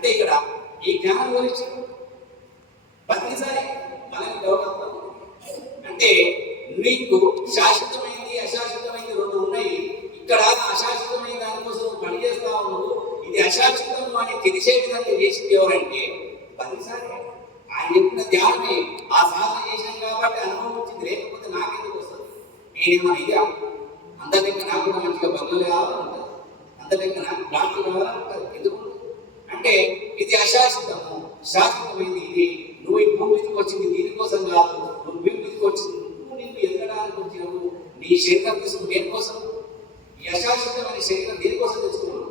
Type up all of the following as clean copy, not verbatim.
అంటే ఇక్కడ ఈ జ్ఞానం గురించి ప్రతిసారి మనకి డౌట్ అవుతుంది. అంటే నీకు శాశ్వతమైనది అశాశ్వతమైనది రెండు ఉన్నాయి. ఇక్కడ అశాశ్వతమైన దానికోసం పని చేస్తా ఉన్నావు. ఇది అశాశ్వతం అని తెలిసే విధంగా చేసింది ఎవరంటే ప్రతిసారి ఆయన చెప్పిన ధ్యానమే ఆ సాధన చేశాం కాబట్టి అనుభవం వచ్చింది. లేకపోతే నాకెందుకు వస్తుంది? నేనేమన్నా ఇదా అందరికీ నాకు కూడా మంచిగా బంగ్లాలు కావాలంటారు, అందరికీ నాకు ప్లాట్లు కావాలంటారు. ఎందుకు అంటే ఇది అశాశ్వతము, శాశ్వతమైంది. ఇది నువ్వు ఈ భూమి మీదకి వచ్చింది దీనికోసం కాదు. నువ్వు భూమి మీదకి వచ్చింది నువ్వు నిన్ను ఎదగడానికి వచ్చినావు. నీ శరీరం తీసుకుని దేనికోసం? ఈ అశాశ్వతమైన శరీరం దేనికోసం తెచ్చుకున్నావు?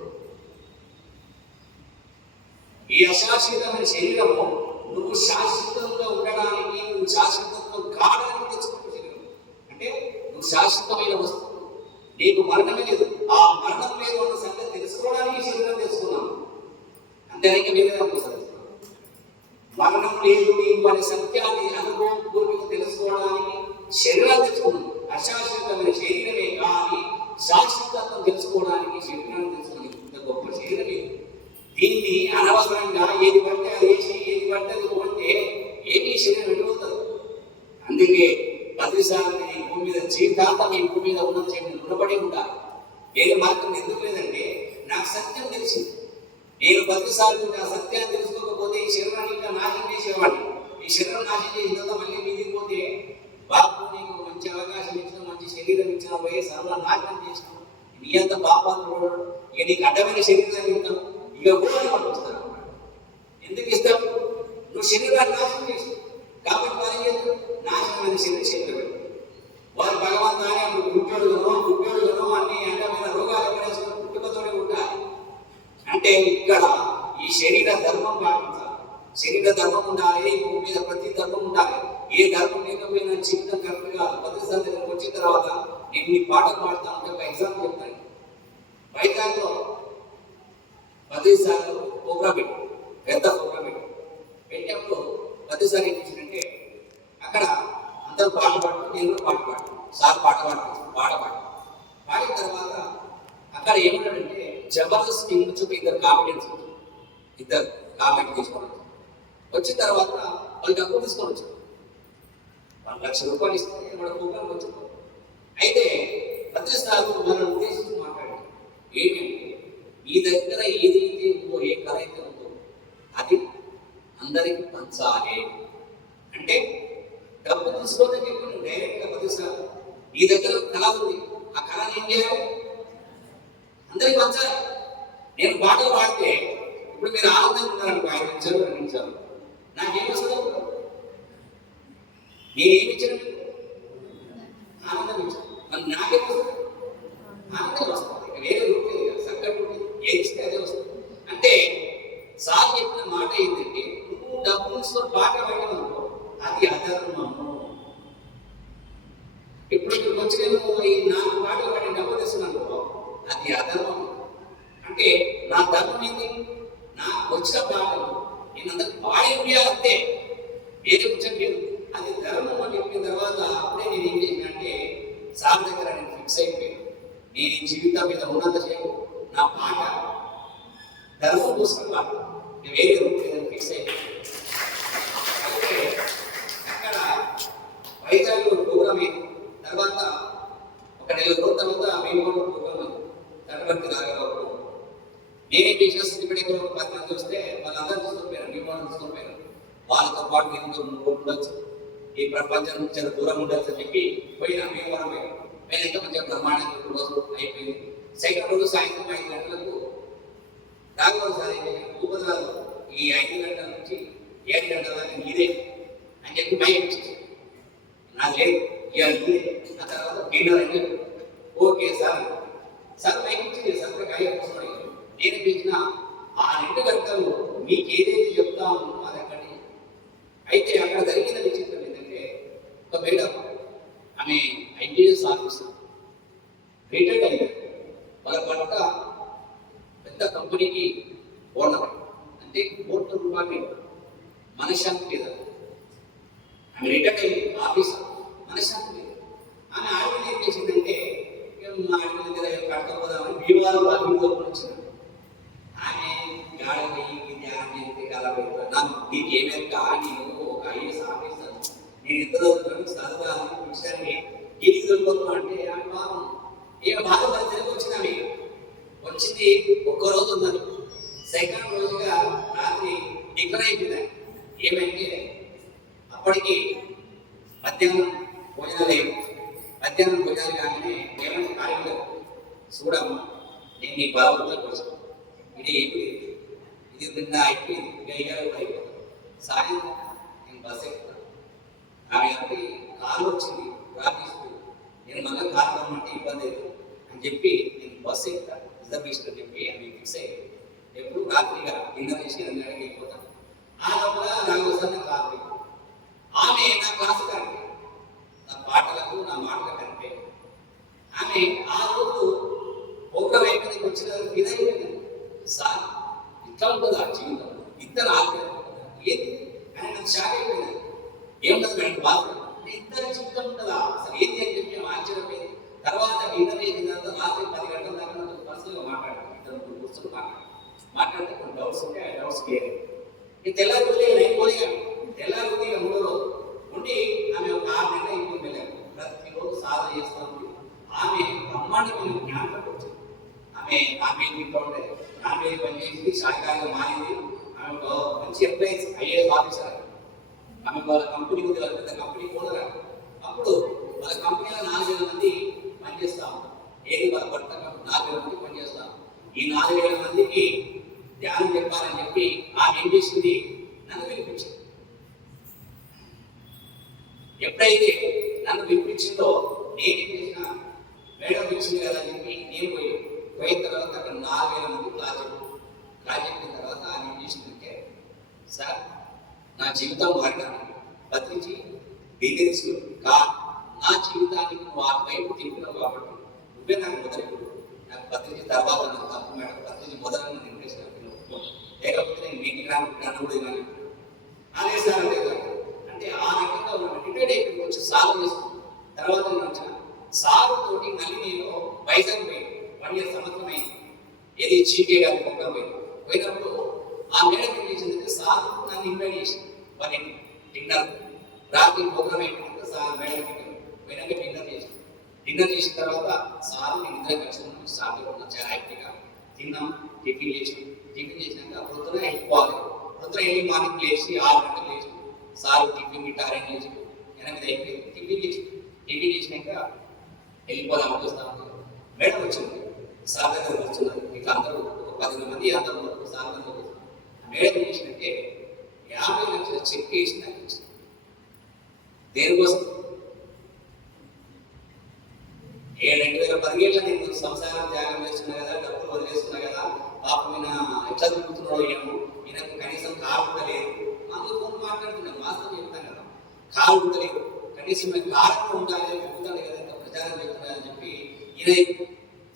ఈ అశాశ్వతమైన శరీరము నువ్వు శాశ్వతంగా ఉండడానికి, నువ్వు శాశ్వతంగా కావడానికి తెచ్చుకున్న శరీరం. అంటే నువ్వు శాశ్వతమైన వస్తువు, నీకు మరణమే లేదు. ఆ మరణం లేదు అన్న సంగతి తెలుసుకోవడానికి శరీరం తెలుసుకున్నాను. అంతేనాక వేరే మరణం లేదు నీకు అనే సత్యాన్ని అనుభవం పూర్వక తెలుసుకోవడానికి శరీరాన్ని తెచ్చుకున్నాను. అశాశ్వతమైన శరీరమే కానీ శాశ్వతత్వం తెలుసుకోవడానికి శరీరాన్ని తెలుసుకుని ఇంత గొప్ప శరీరమే. దీన్ని అనవసరంగా ఏది పడితే అది వేసి ఏది పడితే అది కొడితే ఏమీ శరీరం వెళ్ళిపోతుంది. అందుకే ప్రతిసారి ఈ భూమి మీద జీవితాంతం ఈ భూమి మీద ఉన్నది చెప్పి రుణపడి ఉండాలి. ఏది మార్గం ఎందుకు లేదంటే నాకు సత్యం తెలిసింది. నేను ప్రతిసారి ఆ సత్యాన్ని తెలుసుకోకపోతే ఈ శరీరాన్ని ఇంకా నాశనం చేసేవాడిని. ఈ శరీరం నాశనం చేసిన తర్వాత మళ్ళీ మీదికి పోతే బాబు నీకు మంచి అవకాశం ఇచ్చిన, మంచి శరీరం ఇచ్చిన, పోయి సర్వ నాశనం చేసినావు, నీ అంత పాపాలు ఇక నీకు అడ్డమైన శరీరాన్ని ఇస్తాను, ఇక కూడా పంపిస్తాను. ఎందుకు ఇస్తావు? నువ్వు శరీరాన్ని నాశనం చేసి కాబట్టి వారు చేస్తారు నాశనమైన శరీరం పెట్టు. వారు భగవంతాన్ని అప్పుడు గుడ్డోడుగానో అన్ని అడ్డమైన రోగాలు ఎక్కడేసుకుని పుట్టుకతోనే ఉంటారు. అంటే ఇక్కడ ఈ శరీర ధర్మం పాటించాలి. శరీర ధర్మం ఉండాలి. ఈ భూమి మీద ప్రతి ధర్మం ఉండాలి. ఏ ధర్మం లేకపోయినా జీవితం కరెక్ట్గా ప్రతిసారి దగ్గరకు వచ్చిన తర్వాత నేను ఈ పాటలు పాడుతా ఉంటే ఒక ఎగ్జాంపుల్ చెప్తాను. వైజాగ్లో ప్రతిసారి ప్రోగ్రాం పెట్టు, పెద్ద ప్రోగ్రాం పెట్టినప్పుడు ప్రతిసారి ఏం చేసిందంటే అక్కడ అందరూ పాట పాడుతూ నేను పాట పాడు, సార్ పాట పాడిన తర్వాత అక్కడ ఏమన్నాడంటే జబర్దస్త్ టీం నుంచి ఇద్దరు కామెడియన్స్ తీసుకోవాలి. వచ్చిన తర్వాత వాళ్ళు డబ్బులు తీసుకొని వచ్చారు. 1 లక్ష రూపాయలు ఇస్తే మన ప్రోగ్రాం వచ్చింది. అయితే ప్రతిసారి మనం ఉద్దేశించి మాట్లాడాలి ఏంటంటే మీ దగ్గర ఏదైతే ఉందో, ఏ కళ అయితే ఉందో అది అందరికి పంచాలి. అంటే డబ్బు తీసుకోవద్దని చెప్పి నువ్వు డైరెక్ట్గా ప్రతిసారి నీ దగ్గర కళ ఉంది, ఆ కళని ఏం చేయాలి? అందరికి పంచాలి. నేను పాటలు పాడితే ఇప్పుడు మీరు ఆనందంగా ఉన్నారనుకో 5 నిమిషాలు 2 నిమిషాలు నాకేం వస్తుంది? నేనేమి ఇచ్చాను? ఆనందం ఇచ్చాను. మరి నాకేం వస్తుంది? ఆనందం వస్తుంది. ఇక వేరే రూపే సంకటం ఏ ఇస్తే అదే వస్తుంది. అంటే సార్ చెప్పిన మాట ఏంటంటే నువ్వు డబ్బు తీసుకొని పాట పాడమనుకో అది అధర్మము. ఇప్పుడు ఇక్కడికి వచ్చి నేను ఈ 4 పాటలు పాడి డబ్బు తెస్తున్నాను అది అధర్మం. అంటే నా ధర్మం ఏంటి? నాకు వచ్చిన పాటలు నేను అందరికి పాడి ఉండాలంటే వేరే కూర్చొని లేదు. అది ధర్మం అని చెప్పిన తర్వాత అప్పుడే నేను ఏం చేసినంటే సార్ దగ్గర నేను ఫిక్స్ అయిపోయాను. నేను ఈ జీవితం మీద ఉన్నంత సేపు నా పాట ధర్మం కోసం పాట, నేను వేరే రూట్ లేదని ఫిక్స్ అయిపోయాను. అయితే అక్కడ వైజాగ్లో ప్రోగ్రామ్ అయింది. తర్వాత ఒక 1 నెల రోజుల తర్వాత మేము కూడా ప్రోగ్రామ్ అయింది. తరగతి రాగలరు నేనే టీచర్స్ ఇక్కడ 10 మంది వస్తే వాళ్ళందరూ తీసుకుపోయారు. మీ వాళ్ళు తీసుకుపోయారు. వాళ్ళతో పాటు నేను ఉండొచ్చు, ఈ ప్రపంచం చాలా దూరం ఉండొచ్చు అని చెప్పి పోయినా మేము వరం పోయినా ఇంకా మంచిగా బ్రహ్మాండంగా రోజు అయిపోయింది. సెకండ్ రోజు సాయంత్రం 5 గంటలకు రాఘవ సార్ ఉపద్రాలు ఈ 5 గంటల నుంచి 7 గంటల దాకా నీదే అని చెప్పి బయట వచ్చేసి నాకు లేదు ఇవాళ నీదే. ఆ తర్వాత డిన్నర్ అంటే ఓకే సార్ సార్ బయట ఇచ్చింది సార్ వస్తున్నాయి. నేను పిలిచిన ఆ 2 గంటలు మీకు ఏదైతే చెప్తామో అది అక్కడి. అయితే అక్కడ జరిగిన విచిత్రం ఏంటంటే ఒక మేడం ఆమె ఐపీఎస్ ఆఫీసర్ రిటైర్డ్ అయ్యారు. వాళ్ళ భర్త పెద్ద కంపెనీకి ఓనర్. అంటే ₹1,00,00,000 మనశ్శాంతి లేదా. ఆమె రిటైర్డ్ అయ్యి ఆఫీసర్ మనశ్శాంతి లేదు. ఆమె ఆవిడ ఏం చేసిందంటే ఆవిడ దగ్గర కడతా పోదామని భీమవరం అభివృద్ధి వచ్చింది. ఆమె గాడి ధ్యానం చాలా పెద్ద నాకు నీకు ఏమైనా నేను ఒక ఐఏఎస్ ఆఫీసర్ నేను ఇద్దరు చదువురాని ఇంటికి వెళ్ళిపోతున్నా అంటే ఆమె పాపం ఏమి బాధపడి వచ్చినవి వచ్చింది ఒక్కరోజు ఉన్నది. సెకండ్ రోజుగా రాత్రి డిక్లర్ అయిపోయింది. ఏమంటే అప్పటికి మధ్యాహ్నం భోజనాలు అయ్యి మధ్యాహ్నం భోజనాలు కాగానే ఏమైనా ఖాళీలో చూడమ్మా నేను నీ బాబులకు వచ్చాను ఇది అయిపోయింది ఇది నిన్న అయిపోయింది ఇక అయిపోయింది సాయంత్రం నేను బస్సు ఎక్కుతాను. ఆమె అంటే కారు వచ్చింది రాపిస్తూ నేను మళ్ళీ కారు రమ్మంటే ఇబ్బంది లేదు అని చెప్పి నేను బస్సు ఎక్కుతాను రిజర్వేషన్ అని చెప్పి ఆమె ఫిక్స్ అయ్యింది. ఎప్పుడు రాత్రిగా డిన్నర్ చేసి 2 గంటలకు వెళ్ళిపోతాను. ఆ లోపల నాకు వస్తాను కాదు ఆమె నా క్లాసు కనిపే నా పాటలకు నా మాటలకు కనిపే ఆమె ఆ రోజు ప్రోగ్రాం అయిపోయింది వచ్చిన ఇదైపోయింది. సార్ ఇట్లా ఉంటుందా జీవితం ఇద్దరు ఆగ్రహం ఏంది అని నాకు షాక్ అయిపోయింది. ఏముండదు మేడం బాధ ఇద్దరు జీవితం ఉంటుందా అసలు ఏంటి అని చెప్పి ఆశ్చర్యపోయింది. తర్వాత డిన్నర్ చేసిన తర్వాత రాత్రి 10 గంటల దాకా నాకు పర్సనల్గా మాట్లాడాను. ఇద్దరు కూర్చొని మాట్లాడితే కొన్ని డౌట్స్ ఉంటే ఆ డౌట్స్ క్లియర్ ఈ తెల్లారి తెల్లారి 3 రోజు ఉండి ఆమె ఒక 6 నెలలు ఇంటికి వెళ్ళారు. ప్రతిరోజు సాధన చేస్తాను. ఆమె బ్రహ్మాండమైన జ్ఞానం వచ్చింది. ఆమె ఇంట్లో ఉండే ఆమె పనిచేసింది శాఖగా మారింది. ఆమె ఒక మంచి ఎంప్లాయీస్ ఐఏఎస్ ఆఫీసర్. ఆమె వాళ్ళ కంపెనీ ఉంది వాళ్ళ పెద్ద కంపెనీ ఓనర్. అప్పుడు వాళ్ళ కంపెనీలో 4,000 మంది పనిచేస్తాం. ఏది వాళ్ళ భర్త 4,000 మంది పనిచేస్తాం. ఈ 4,000 మందికి ధ్యానం చెప్పాలని చెప్పి ఆమె ఏం చేసింది నన్ను వినిపించింది. ఎప్పుడైతే నన్ను వినిపించిందో నేనేం చేసిన మేడం పిలిచింది కదా అని చెప్పి నేను పోయిన తర్వాత అక్కడ 4,000 మంది క్లాస్ చెప్పిన తర్వాత ఆమె ఏం చేసిందంటే సార్ నా జీవితం మారడానికి బతికించి బీదరిస్తూ నా జీవితానికి నువ్వు ఆ వైపు తింటున్నావు కాబట్టి నువ్వే నాకు మొదలు నాకు బతికి తర్వాత నాకు తప్పు మేడం బతికి మొదలు నింపేసిన లేకపోతే నేను మీకు నన్ను కూడా ఇవ్వాలి అదే సార్ అంటే ఆ రకంగా రిటైర్డ్ అయిపోయి వచ్చి సాగు చేస్తుంది. తర్వాత నేను వచ్చిన సాగు తోటి మళ్ళీ నేను వైజాగ్ పోయి 1 year సంవత్సరం అయింది. ఏది చీకే గారి ప్రోగ్రాం పోయినప్పుడు ఆ మేడం ఏం చేసిందంటే సార్ నన్ను ఇన్వైట్ చేసింది. వాళ్ళని డిన్నర్ రాత్రి ప్రోగ్రాం అయిపోయినాక సార్ మేడం పోయినాక డిన్నర్ చేసిన తర్వాత సార్ నేను ఇద్దరు కలిసి ఉన్నాం. సార్ చాలా హ్యాపీగా తిన్నాం. టిఫిన్ చేసినాక పొద్దున వెళ్ళిపోవాలి. పొద్దున వెళ్ళి మార్నింగ్ లేచి 6 గంటలకు లేచి సార్ టిఫిన్ గిట్ట అరేంజ్ చేసి 8 అయిపోయింది. టిఫిన్ చేసినాక వెళ్ళిపోదాం వస్తాము. మేడం వచ్చింది సార్ దగ్గర కూర్చున్నారు. ఇట్లా అందరూ ఒక 10 మంది అందరూ సార్ దగ్గర మేడం చేసినట్టే 50 లక్షల చెక్ వేసి నాకు ఇచ్చింది. దేనికోసం 2017 నేను సంసారం త్యాగం చేస్తున్నా కదా, డబ్బులు వదిలేస్తున్నా కదా, పాపం ఈయన ఎట్లా తిరుగుతున్నాడో ఏమో, ఈయనకు కనీసం కారు కూడా లేదు. అందులో ఫోన్ మాట్లాడుతున్నాను, వాస్తవం చెప్తాను కదా, కారు కూడా లేదు, కనీసం మీకు కారణం ఉండాలి, చెప్తాను కదా, ఇంత ప్రచారం చెప్తున్నారని చెప్పి ఈయన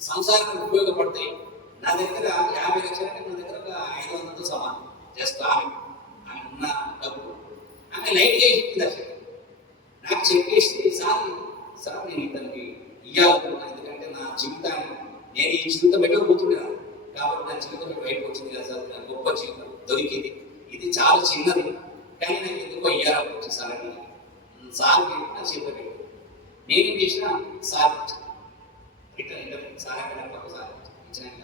సంసారానికి ఉపయోగపడతాయి. నా దగ్గర 50 లక్షల కంటే నా దగ్గర ఒక 500తో సమానం. జస్ట్ ఆమె ఉన్న డబ్బు ఆమె లైట్ చేసింది. అసలు నాకు చెక్ చేసి సార్ నేను ఇతనికి ఇవ్వాలనుకున్నాను. ఎందుకంటే నా జీవితాన్ని నేను ఈ జీవితం పెట్టకపోతున్నాను కాబట్టి నా జీవితం బయటకు వచ్చింది కదా సార్, నాకు గొప్ప జీవితం దొరికింది. ఇది చాలా చిన్నది కానీ నాకు ఎందుకో ఇవ్వాలనుకుంటుంది సార్ అని సార్ నా చేతిలో పెట్టి నేనేం చేసినా సార్ రిటర్న్ సార్ అక్కడ సార్ ఇచ్చినాక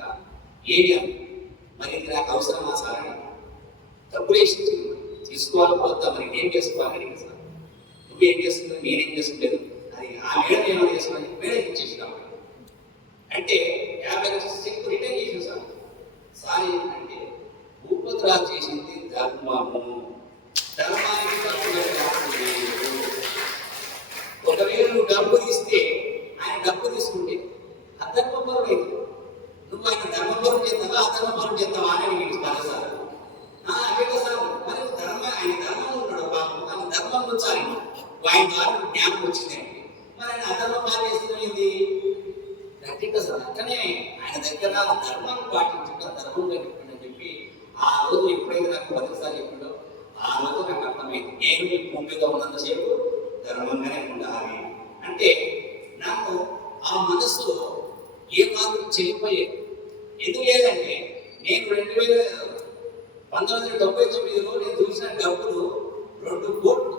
ఏమి మరి ఇది నాకు అవసరమా సార్ అని డబ్బులు వేసి తీసుకోవాలి పోతా మరి ఏం చేసుకోవాలి సార్, నువ్వేం చేస్తున్నావు నేనేం చేసుకోలేదు, అది ఆ మేడం ఏమో చేసుకుని మేడం ఇచ్చేసినావు అంటే 50 లక్షల చెక్ రిటర్న్ చేసిన సార్ ఏంటంటే భూపతిరాజు చేసింది ధర్మము, ధర్మానికి ఒకవేళ నువ్వు డబ్బు తీస్తే ఆయన డబ్బు తీసుకుంటే అధర్మపరుడు అయితే నువ్వు ఆయన ధర్మపరుడు చేస్తావా అధర్మపరుడు చేస్తావా అని నీకు ఇస్తాను సార్. అదే సార్ మరి ఆయన ధర్మం ఉన్నాడు పాపం, ఆయన ధర్మం వచ్చాలి ఆయన ద్వారా జ్ఞానం వచ్చిందండి, మరి ఆయన అధర్మం బాగా చేస్తున్నది గట్టిగా సార్. అక్కనే ఆయన దగ్గర ధర్మాన్ని పాటించడం ధర్మంగా చెప్పండి చెప్పి ఆ రోజు ఎప్పుడైతే నాకు 10 సార్లు చెప్పిండో ఆ రోజు నాకు అర్థమైంది నేను ఈ భూమిగా ఉన్నంతసేపు ధర్మంగానే ఉండాలి. అంటే నాకు ఆ మనస్సులో ఏ మాత్రం చెల్లిపోయేది ఎందుకు లేదంటే నేను 2016 1999లో నేను చూసిన డబ్బులు 2 కోట్లు.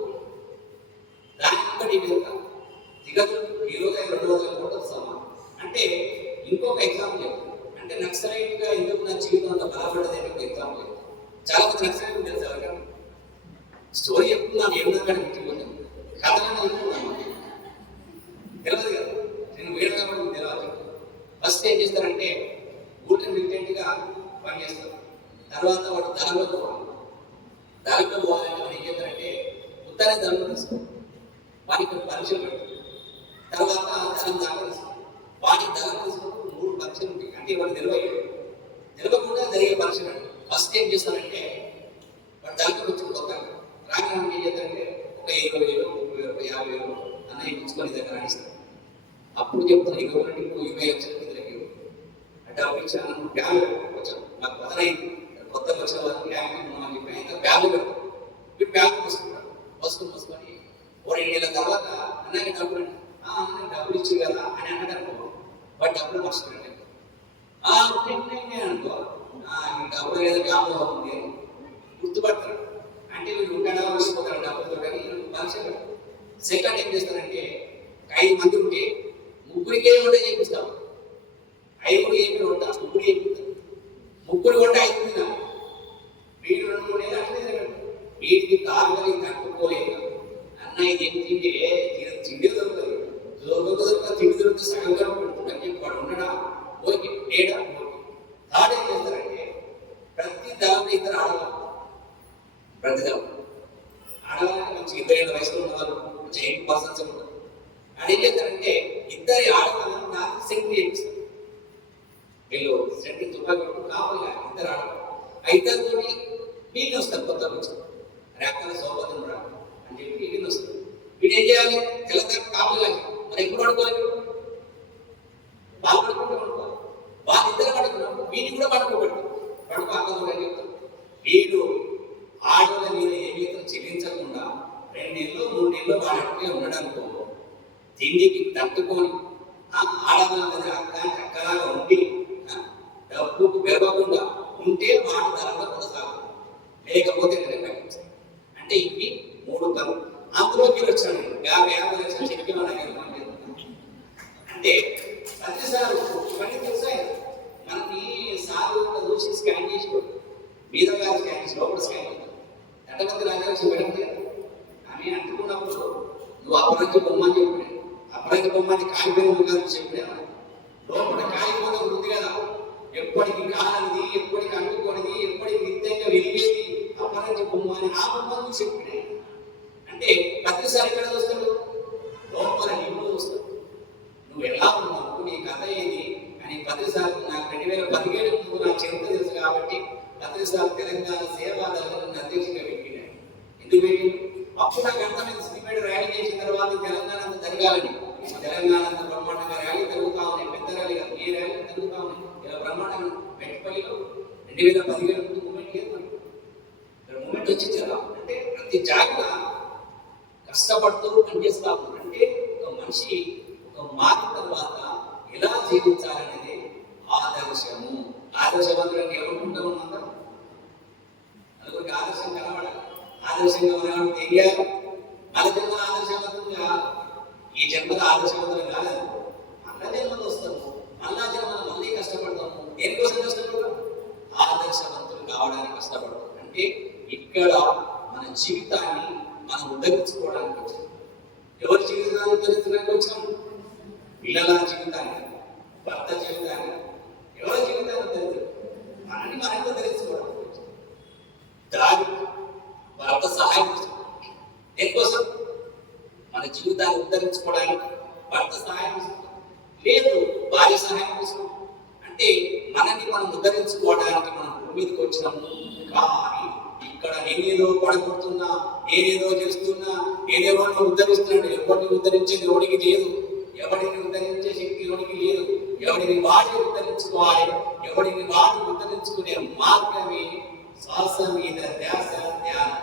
దాని ఒక్కటి దిగదు ఈరోజు 200 కోట్ల సమానం. అంటే ఇంకొక ఎగ్జాంపుల్ చెప్తాను. అంటే నక్సలైట్గా ఎందుకు నా జీవితం అంత బలపడ్డది ఒక ఎగ్జాంపుల్ చెప్తాను. చాలా మంది నక్సలైట్ తెలుసు ఎవరికైనా స్టోరీ చెప్తున్నాను, ఏమన్నా కానీ విట్టిపోతాను, కథలన్నా చెప్తున్నాను తెలియదు కదా. నేను వేరే కాబట్టి తెలియదు. ఫస్ట్ ఏం చేస్తారంటే ఊరిని రిటెంట్గా పనిచేస్తారు. తర్వాత వాడు దారిలోకి పోవాలంటే వాడు ఏం చేస్తారంటే ఉత్తరే దారిలో తీసుకోండి, వానికి పరీక్షలు పెడతారు. తర్వాత ధనం దాకా తీసుకోండి, వానికి ధనం తీసుకున్నప్పుడు 3 పరీక్షలు ఉంటాయి. అంటే వాడు నిలవకుండా జరిగే పరీక్షలు. ఫస్ట్ ఏం చేస్తారంటే వాడు దానికి వచ్చిన కొత్త రాగానే ఏం చేస్తారంటే ఒక 20,000, 30,000, 50,000 అన్న ఇచ్చుకొని దగ్గర రాణిస్తారు. అప్పుడు చెప్తాను 20 ఇంకో 20 లక్షల దగ్గరికి అంటే అప్పించాను. బ్యాగ్ వచ్చాను, నాకు బదలైంది. కొత్తగా వచ్చిన వాళ్ళకి బ్యాగ్ అని చెప్పి ఇంకా బ్యాగ్ పెడతాను. మీరు బ్యాగ్ పోసుకొని ఓ 2 నెలల తర్వాత అన్నకి డబ్బులు డబ్బులు ఇచ్చి కదా అని అన్నాడు అనుకో, వాటి డబ్బులు మర్చిపోయాడు అనుకో, డబ్బులు ఏదో బ్యాగ్లో ఉంది గుర్తుపడతారు. అంటే వీళ్ళు ఉంటాడా మర్చిపోతారు డబ్బులతో. కానీ పరీక్ష పెడతారు. సెకండ్ ఏం చేస్తారంటే 5 మంది ఉంటే 3కే వంట చేపిస్తాం. 5 ఏమి వంట 3 చేపిస్తాం. 3 వంట 5 తినాలి. వీడు 2 నెలలు అట్లే వీటికి తాగలి తట్టుకోలేదు. అన్న ఇది ఏం తింటే తిండి దొరుకుతుంది, తిండి దొరికితే సగం కడుపు పెడుతుంది అని చెప్పి వాడు ఉండడా ఓకే ఏడా ఓకే. థర్డ్ ఏం చేస్తారంటే ప్రతి దాంట్లో 2 ఆడవాళ్ళు, ప్రతి దాంట్లో ఆడవాళ్ళంటే మంచి 2 వయసులో ఉన్నవాళ్ళు, మంచి 8% ఉంటారు. అది ఏం చేస్తారంటే 2 ఆడవాళ్ళను నాకు శక్తి చేపిస్తారు. వీళ్ళు శక్తి తుపాకి కావాలి 2 ఆడవాళ్ళు. 5 నీళ్ళు వస్తారు, కొత్త వచ్చి రేపల సౌపత్యం రాదు అని చెప్పి నీళ్ళు వస్తారు. వీడు ఏం చేయాలి? తెలంగాణ కాపులు కాదు మరి ఎప్పుడు పడుకోవాలి? వాళ్ళు పడుకుంటూ పడుకోవాలి. వాళ్ళిద్దరు పడుకున్నప్పుడు వీటిని కూడా పడుకో అక్కదు అని చెప్తారు. వీడు ఆడవాళ్ళ మీద ఏ జీతం చెల్లించకుండా 2 నెలలు 3 నెలలు వాడికే ఉండడానికి తిండికి తట్టుకొని ఆడవాళ్ళ మీద అక్కలాగా ఉండి డబ్బుకు పెరగకుండా ఉంటే మాట ధరలో కొనసాగుతుంది. లేకపోతే అంటే ఇవి 3 పనులు. అందులో మీరు వచ్చాను 50 లక్షలు చెప్పి అంటే ప్రతిసారి ఇవన్నీ తెలుసా మనకి సార్లు చూసి స్కాన్ చేసుకోండి, మీద స్కాన్ చేసి లోపల స్కాన్ చేస్తాం. ఎంతమంది రాజలక్ష్మి పెడితే ఆమె అంటుకున్నప్పుడు నువ్వు అపరంజి బొమ్మని చెప్పినా, అపరంజి బొమ్మని కాలిపోయిన ముఖాన్ని చెప్పినా, లోపల కాలిపోయిన ఉంది కదా ఎప్పటికి కాలనిది, ఎప్పటికి అంటుకోనిది, ఎప్పటికి నిత్యంగా వెలిగేది అపరంజి బొమ్మ అని ఆ బొమ్మను చెప్పినా. అంటే ప్రతిసారి ఎక్కడ చూస్తాడు? లోపల నిన్ను చూస్తాడు. నువ్వు ఎలా ఉన్నావు, నీ కథ ఏది అని ప్రతిసారి నాకు 2017 ముందు నా చరిత్ర తెలుసు కాబట్టి ప్రతిసారి తెలంగాణ సేవాదళం అధ్యక్షుడిగా పెట్టినా. ఎందుకు పెట్టిండు? అప్పుడు నాకు అర్థమైంది సిద్దిపేట ర్యాలీ చేసిన తర్వాత తెలంగాణ అంతా జరగాలని. తెలంగాణ అంతా బ్రహ్మాండంగా ర్యాలీ జరుగుతా ఉన్నాయి, పెద్ద ర్యాలీ కాదు, ఏ ర్యాలీ జరుగుతా ఉన్నాయి. ఇలా బ్రహ్మాండంగా మెట్టిపల్లిలో 2017 ముందు మూమెంట్ లేదు. మూమెంట్ వచ్చింది కదా. అంటే ప్రతి జాగ్రత్త కష్టపడుతూ పనిచేస్తా. అంటే ఒక మనిషి ఒక మారిన తర్వాత ఎలా జీవించాలనేది ఆదర్శము. ఆదర్శవంతులను ఎవరుకుంటూ ఉన్నాం? నలుగురికి ఆదర్శం కనబడాలి. ఆదర్శంగా ఉన్నవాడు తెలియాలి. మన జన్మ ఆదర్శవంతంగా ఈ జన్మలో ఆదర్శవంతులు కాదు. మళ్ళా జన్మలు వస్తాము, మళ్ళా జన్మలు మళ్ళీ కష్టపడతాము. దేనికోసం కష్టపడతాం? ఆదర్శవంతులు కావడానికి కష్టపడతాం. అంటే ఇక్కడ మన జీవితాన్ని మనం ఉద్ధరించుకోవడానికి వచ్చాం. ఎవరి జీవితాన్ని ఉద్ధరించడానికి వచ్చాము? పిల్లల జీవితాన్ని, భర్త జీవితాన్ని, ఎవరి జీవితాన్ని ఉద్ధరించాలి? మనల్ని మనం ఉద్ధరించుకోవడానికి వచ్చాం. దాని భర్త సహాయం దేనికోసం? మన జీవితాన్ని ఉద్ధరించుకోవడానికి భర్త సహాయం లేదు, భార్య సహాయం కోసం. అంటే మనల్ని మనం ఉద్ధరించుకోవడానికి మనం భూమి మీదకి వచ్చినాము. కానీ ఇక్కడ నేనేదో పడగొడుతున్నా, నేనేదో చేస్తున్నా, నేనేదో ఉద్ధరిస్తున్నాడు. ఎవరిని ఉద్ధరించేది ఎవరికి లేదు. ఎవరిని ఉద్ధరించే శక్తి ఎవరికి లేదు. ఎవరిని వాడి ఉద్ధరించుకోవాలి. ఎవరిని వాడి ఉద్ధరించుకునే మార్గమే శ్వాస మీద ధ్యాస, ధ్యానం.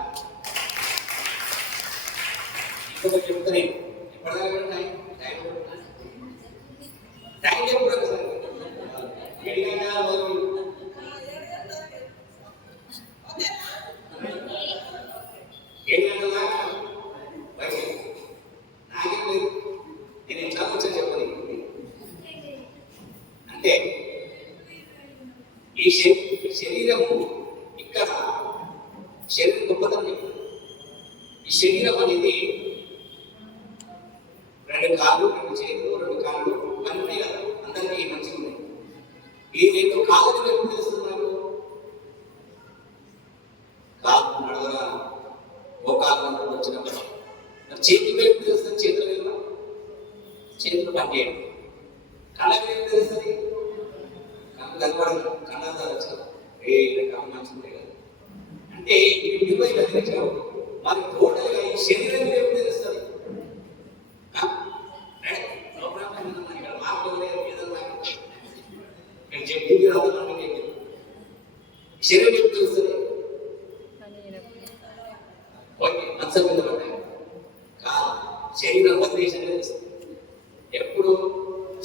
ఇంకొక చెప్తానే ఎప్పటిదాకా టైం ఎప్పుడు సార్ మొదలు ఈ శరీరం అనేది రెండు కాళ్ళు, రెండు చేతులు, రెండు కాళ్ళు పని ఉన్నాయి కదా, అందరికీ మంచిగా ఉన్నాయి. ఈ రెండు కాళ్ళని ఎప్పుడు తెలుస్తున్నారు? కాళ్ళు నడవరా ఓ కాళ్ళు వచ్చినప్పుడు. మరి చేతులు ఎప్పుడు తెలుస్తుంది? చేతులు వెళ్ళా చేతులు పని చేయండి. కళ్ళకి ఎప్పుడు తెలుస్తుంది? కళ్ళు కనపడదు, కళ్ళంతా వచ్చారు కళ్ళు మంచిగా ఉంటాయి కదా. అంటే ఇవి విలువై బతికించావు. మరి టోటల్గా ఈ శరీరం ఎప్పుడు తెలుస్తుంది? శరీరం ఎప్పుడు తెలుస్తుంది? ఓకే, మనసు మీద పడ్డాయి కాదు, శరీరం వదిలేసి తెలుస్తుంది. ఎప్పుడు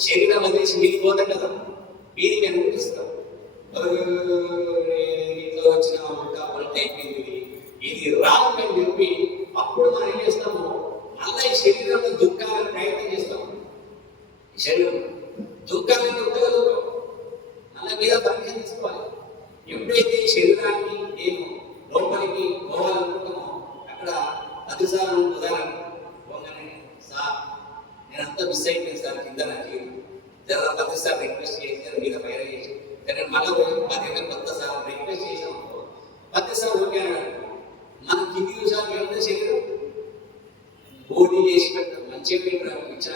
శరీరం వదిలేసి మీది పోతాం కదా, మీది మేము అనిపిస్తాం. ఇంట్లో వచ్చిన వంట అయిపోయింది, ఇది రాను అని చెప్పి అప్పుడు మనం ఏం చేస్తాము? అలా ఈ శరీరంలో దుఃఖాలను ప్రయత్నం చేస్తాము. ఈ శరీరం దుఃఖాలను దుఃఖగలుగుతాం, అలా మీద పరీక్ష తీసుకోవాలి. ఎప్పుడైతే ఈ శరీరాన్ని నేను లోపలికి పోవాలనుకుంటామో అక్కడ అతిసారం ఉదాహరణ పోగానే సార్ నేనంతా మిస్ అయిపోయింది సార్, కింద నాకు జర ప్రతిసారి రిక్వెస్ట్ చేసి మీద పైన చేసి నేను మళ్ళీ 10 కొత్త సార్ రిక్వెస్ట్ చేసాం, 10 సార్లు ఓకే అన్నాడు. మన కింది చూసారు ఏమంటే శరీరం పోటీ చేసి పెట్టారు, మంచిగా పెట్టారు, ఇచ్చిన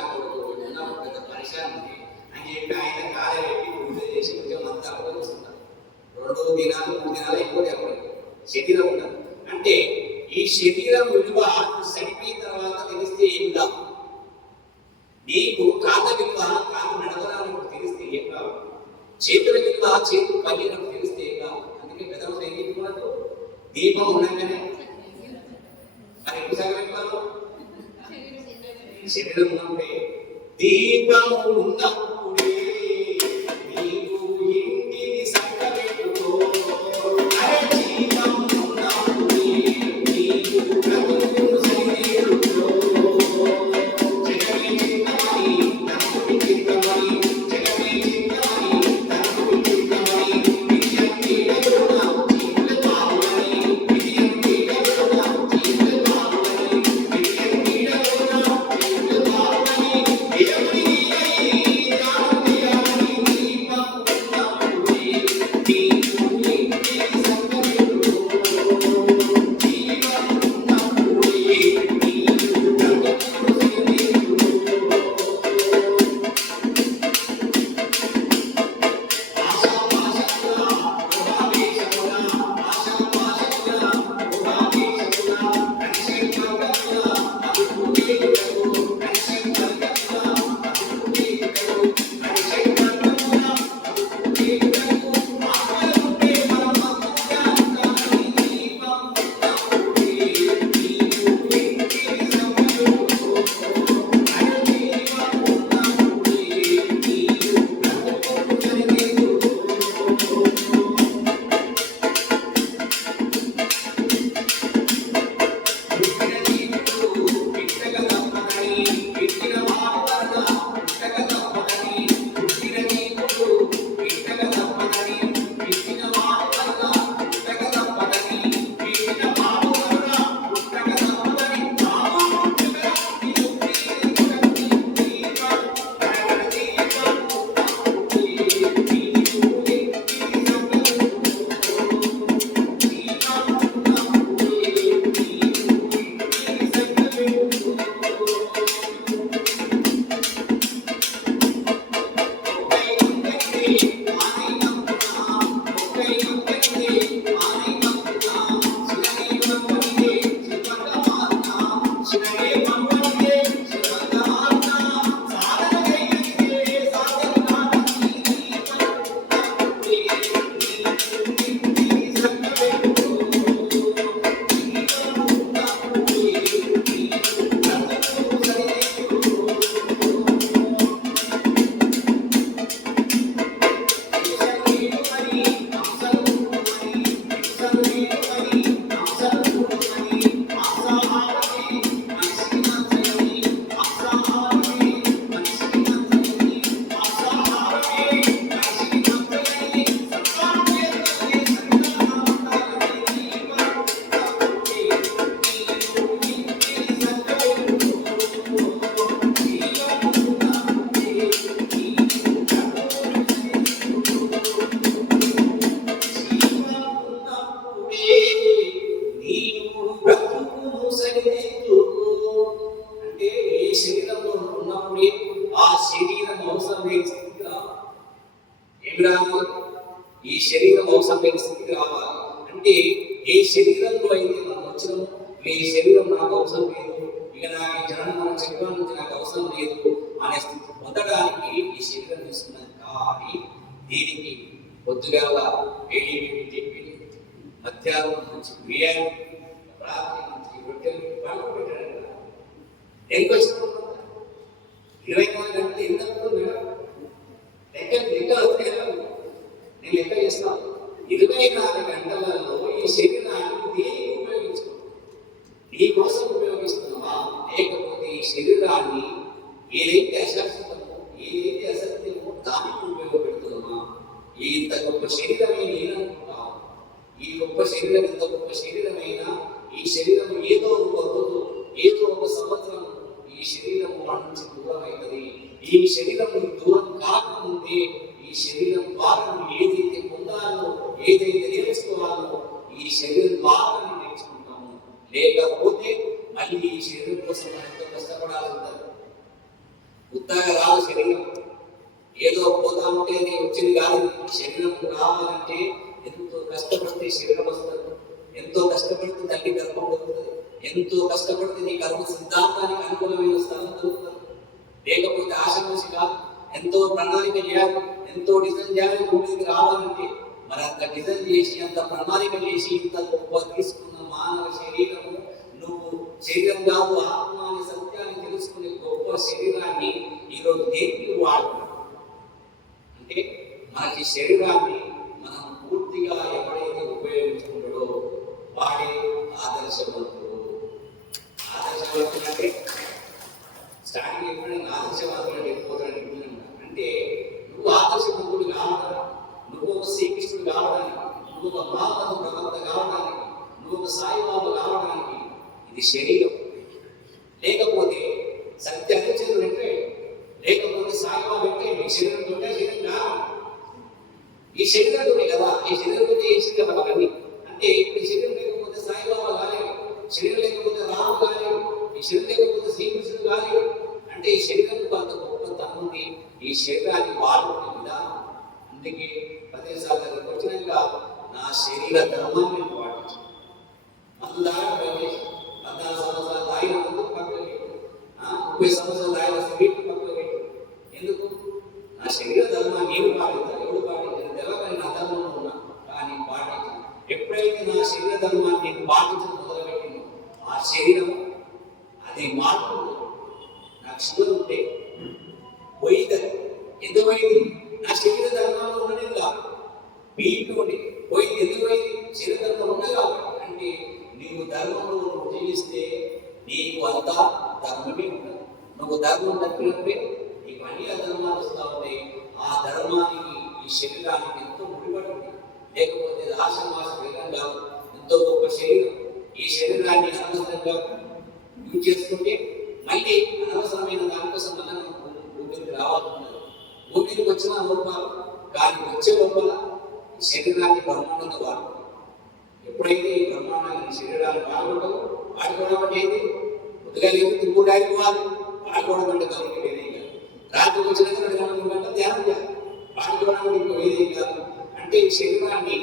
పెద్ద పరిశ్రమ ఉంది అని చెప్పి ఆయన కాలే పెట్టి పూజ చేసి కొంచెం అంతా వస్తున్నారు. 2 దినాలు 3 దినాలు ఎక్కువ శరీరం ఉండదు. అంటే ఈ శరీరం విలువ చనిపోయిన తర్వాత తెలిస్తే ఏం కాదు. నీకు కాళ్ళ విలువ కాళ్ళు నడవడానికి తెలిస్తే ఏం కాదు. చేతుల విలువ చేతులు పనినప్పుడు తెలిస్తే ఏం కాదు. అందుకే పెద్దవాళ్ళు ఏం చెప్పుకున్నారు? దీపం ఉండగానే మరి ఎక్కువ సాగలిపాలు శరీరం ఉన్నప్పుడే దీపం ఉన్నప్పుడే నీకు ఇంటిని సంకపెట్టుకో. అంటే ఏ శరీరంలో అయితే మనం వచ్చినామో ఈ శరీరం నాకు అవసరం లేదు, ఇక నాకు ఈ జనం మన చక్రం నుంచి నాకు అవసరం లేదు అనే స్థితి పొందడానికి ఈ శరీరం తీసుకున్నది. కానీ దీనికి పొద్దుగాల వేడి చెప్పి మధ్యాహ్నం నుంచి బిర్యానీ, రాత్రి నుంచి రొట్టెలు పండుగ పెట్టాడు. ఎందుకు వచ్చిన 24 గంటలు ఎందుకు లెక్కలు నేను లెక్క చేస్తాను. 24 గంటలలో ఈ శరీరాన్ని దేనికి ఉపయోగించుకో, నీ కోసం ఉపయోగిస్తున్నావా, లేకపోతే ఈ శరీరాన్ని ఏదైతే అశాశ్వతమో ఏదైతే అసత్యమో దానికి ఉపయోగపెడుతున్నావా? ఇంత గొప్ప శరీరమే నేననుకుంటావు. ఈ గొప్ప శరీరం ఎంత గొప్ప శరీరమైనా ఈ శరీరం ఏదో ఒక రోజు ఏదో ఒక సంవత్సరం ఈ శరీరం వాడి నుంచి దూరం అవుతుంది. ఈ శరీరం దూరం కాకముందే ఈ శరీరం ద్వారా ఏదైతే పొందాలో ఏదైతే నేర్చుకోవాలో ఈ శరీరం ద్వారా నేర్చుకుంటాము. లేకపోతే మళ్ళీ ఈ శరీరం కోసం ఎంతో కష్టపడాలి. ఉత్తగా రాదు శరీరం, ఏదో పోతా ఉంటే వచ్చింది కాదు. శరీరం రావాలంటే ఎంతో కష్టపడితే శరీరం వస్తుంది, ఎంతో కష్టపడితే తల్లి గర్భం దొరుకుతుంది, ఎంతో కష్టపడితే నీ కర్మ సిద్ధాంతానికి అనుకూలమైన స్థలం దొరుకుతుంది. లేకపోతే ఆశమోసి కాదు, ఎంతో ప్రణాళిక చేయాలి, ఎంతో డిజైన్ చేయాలి. భూమికి రావాలంటే మరి అంత డిజైన్ చేసి అంత ప్రణాళిక చేసి ఇంత గొప్ప తీసుకున్న మానవ శరీరము, నువ్వు శరీరం కాదు ఆత్మ అనే సత్యాన్ని తెలుసుకునే గొప్ప శరీరాన్ని ఈరోజు దేనికి వాడుతున్నావు అంటే మనకి శరీరాన్ని మనం పూర్తిగా ఎవరైతే ఉపయోగించుకుంటాడో వాడే ఆదర్శవంతుడు. ఆదర్శవంతుడు అంటే స్టార్టింగ్ ఎప్పుడైనా ఆదర్శవంతుడు వెళ్ళిపోతాడు అంటే నువ్వు ఆదర్శవంతుడు కావడానికి, నువ్వు ఒక శ్రీకృష్ణుడు కావడానికి, నువ్వు ఒక మహాత్మ ప్రవక్త కావడానికి, నువ్వు ఒక సాయిబాబా కావడానికి ఇది శరీరం. లేకపోతే సత్య అనిచరుడు అంటే, లేకపోతే సాయిబాబా అంటే నీ శరీరంతో శరీరం కావాలి. ఈ శరీరంతోనే కదా, ఈ శరీరంతో ఏం శరీరం అవన్నీ అంటే ఇప్పుడు శరీరం లేకపోతే సాయిబాబా కాలేడు, శరీరం లేకపోతే రాము కాలేడు, ఈ శరీరం లేకపోతే శ్రీకృష్ణుడు కాలేడు. అంటే ఈ శరీరంతో అంత గొప్పతనం ఉంది. ఈ శరీరాన్ని వాడుకునే విధానం. అందుకే ప్రదేశాల దగ్గరకు వచ్చినాక నా శరీర ధర్మాన్ని నేను పాటించాను. మందు దాకా ప్రవేశం 14 సంవత్సరాలు తాగిన ముందు పక్కన పెట్టు, 30 సంవత్సరాలు తాగిన సిగరెట్ పక్కన పెట్టు. ఎందుకు? నా శరీర ధర్మాన్ని నేను పాటించాను. ఎవరు పాటించాను తెలవని నా ధర్మంలో ఉన్నా కానీ పాటించాను. ఎప్పుడైతే నా శరీర ధర్మాన్ని నేను పాటించడం మొదలుపెట్టిందో ఆ శరీరం అది మార్పు. నాకు షుగర్ ఉంటే పోయింది. ఎందుకు పోయింది? నా శరీర ధర్మంలో ఉన్నది కాదు. బీపీ ఉండి పోయింది. ఎందుకు పోయింది? శరీర ధర్మం ఉన్నది కాబట్టి. అంటే నీవు ధర్మంలో నువ్వు జీవిస్తే నీకు అంతా ధర్మమే ఉంటుంది. నువ్వు ధర్మం తప్పినప్పుడే నీకు అన్ని అధర్మాలు వస్తూ ఉంటాయి. ఆ ధర్మానికి ఈ శరీరానికి ఎంతో ముడిపడి ఉంది. లేకపోతే ఆశ్రమాస వేగంగా ఎంతో గొప్ప శరీరం. ఈ శరీరాన్ని అనవసరంగా యూజ్ చేసుకుంటే మళ్ళీ అనవసరమైన దానికోసం మనం భూమికి రావాలన్నది. భూమికి వచ్చిన రూపాలు కానీ వచ్చే లోపల ఈ శరీరాన్ని బ్రహ్మాండంగా వాడుకోవాలి. ఎప్పుడైతే ఈ బ్రహ్మాండాన్ని శరీరాన్ని వాడుకుంటామో వాడుకోవడం అంటే ఏంటి? కొద్దిగా లేదు తిరుగుడు ఆగిపోవాలి. వాడుకోవడం అంటే కలిగి వేరేం కాదు. రాత్రి వచ్చిన 2 గంటలు ధ్యానం చేయాలి. వాడుకోవడం అంటే ఇంకో వేరేం కాదు. అంటే ఈ శరీరాన్ని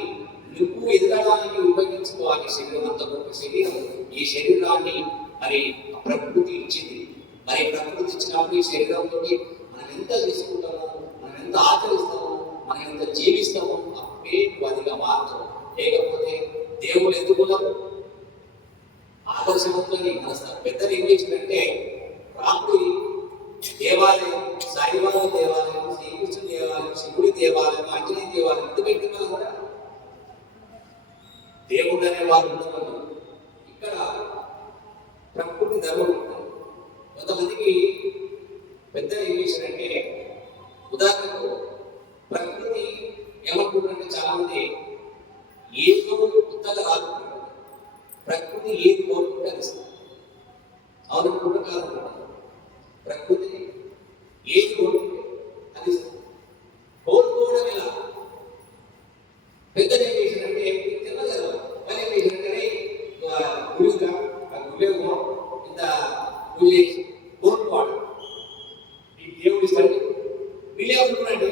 నువ్వు ఎదగడానికి ఉపయోగించుకోవాలి. శరీరం అంత గొప్ప శరీరం. ఈ శరీరాన్ని మరి ప్రకృతి ఇచ్చింది. మరి ప్రకృతి ఇచ్చినప్పుడు ఈ శరీరంతో మనం ఎంత తీసుకుంటామో, మనం ఎంత ఆచరిస్తామో, మనం ఎంత జీవిస్తామో అప్పే అదిగా మారుతాం. లేకపోతే దేవుడు ఎందుకున్నారు? ఆదర్శవంతుని మన పెద్దలు ఏం చేసిందంటే రాముడి దేవాలయం, సాయిబాబా దేవాలయం, శ్రీకృష్ణుడి దేవాలయం, శివుడి దేవాలయం, ఆంజనేయ దేవాలయం ఎందుకు పెట్టిన వాళ్ళు కూడా దేవుడు అనే వాళ్ళు ఉండడం. ఇక్కడ ప్రకృతి ధర్మం ఉంటారు. కొంతమందికి పెద్దలు ఏం చేశారంటే ఉదాహరణకు ప్రకృతి ఏమనుకుంటారంటే చాలా మంది ఏదో కొత్తగా రాకుంటారు. ప్రకృతి ఏది కోరుకుంటే అది ఇస్తుంది. అవునుకుంటే కాదనుకుంటారు. ప్రకృతి ఏది కోరుకుంటే అది ఇస్తుంది. కోరుకోవడం ఎలా? పెద్దలు ఏం చేశారంటే తెలియదు కానీ ఏం చేశారంటే గుడిగా ఆ గుళ్ళేమో ఇంత పూజ చేసి కోరుకోవాలి. ఈ దేవుడు ఇస్తాడు. వీళ్ళే అనుకున్నాండి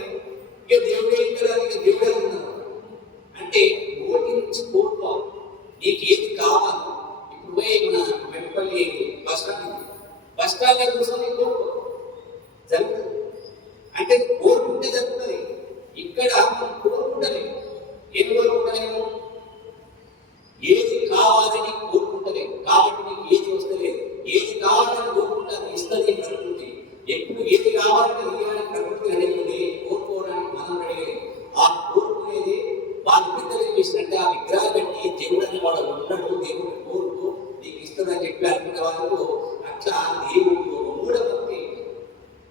ఇక దేవుడే ఇద్దరు ఇక దేవుడే అనుకున్నారు. అంటే నోటి నుంచి కోరుకోవాలి. నీకు ఏది కావాలి. ఇప్పుడు పోయి మన మెట్పల్లి బస్ స్టాండ్లో కూర్చొని కోరుకో, జరుగుతుంది. అంటే కోరుకుంటే జరుగుతుంది. ఇక్కడ మనం కోరుకుంటలే. ఏం కోరుకుంటలేము? ఏది కావాలని కోరుకుంటలేదు. కాబట్టి నీకు ఏది వస్తలేదు. ఏది కావాలని కోరుకుంటాను ఇస్తుంది ప్రకృతి. ఎప్పుడు ఏది కావాలంటే ఇవ్వడానికి ప్రకృతి అడిగింది, కోరుకోవడానికి మనం అడిగేది. ఆ కోరుకునేది వాళ్ళ పెద్దలు ఏం చేసినట్టే ఆ విగ్రహం పెట్టి దేవుడు అని వాడు ఉన్నాడు, దేవుడు కోరుకో నీకు ఇస్తుందని చెప్పి అనుకునే వాళ్ళకు అట్లా దేవుడు మూఢభక్తి.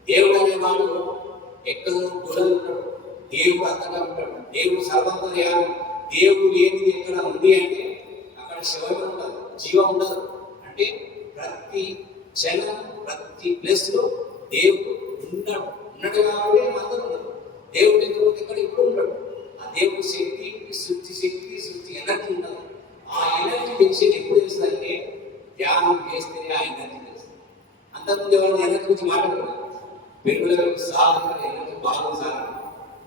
దేవుడు అనేవాడు ఎక్కడో గుణం ఉంటాడు, దేవుడు అంతగా ఉంటాడు, దేవుడు సర్వంతర్యామి. దేవుడు ఏది ఎక్కడ ఉంది అంటే అక్కడ శివం ఉండదు, జీవం ఉండదు. అంటే ప్రతి క్షణం ప్రతి ప్లేస్ లో దేవుడు ఉన్నాడు. ఉన్నాడు కాబట్టి అందరూ ఉండదు. దేవుడు లేకపోతే ఇక్కడ ఇప్పుడు ఉంటాడు. ఆ దేవుడు శక్తి, సృష్టి ఎనర్జీ ఉండదు. ఆ ఎనర్జీ తెలిసేది ఎప్పుడు తెలుస్తుందంటే ధ్యానం చేస్తేనే ఆ ఎనర్జీ తెలుస్తుంది. అంతకుముందు ఎవరైనా ఎనర్జీ గురించి మాట్లాడుతున్నారు, పెరుగుల సాధన ఎనర్జీ బాగుంది సార్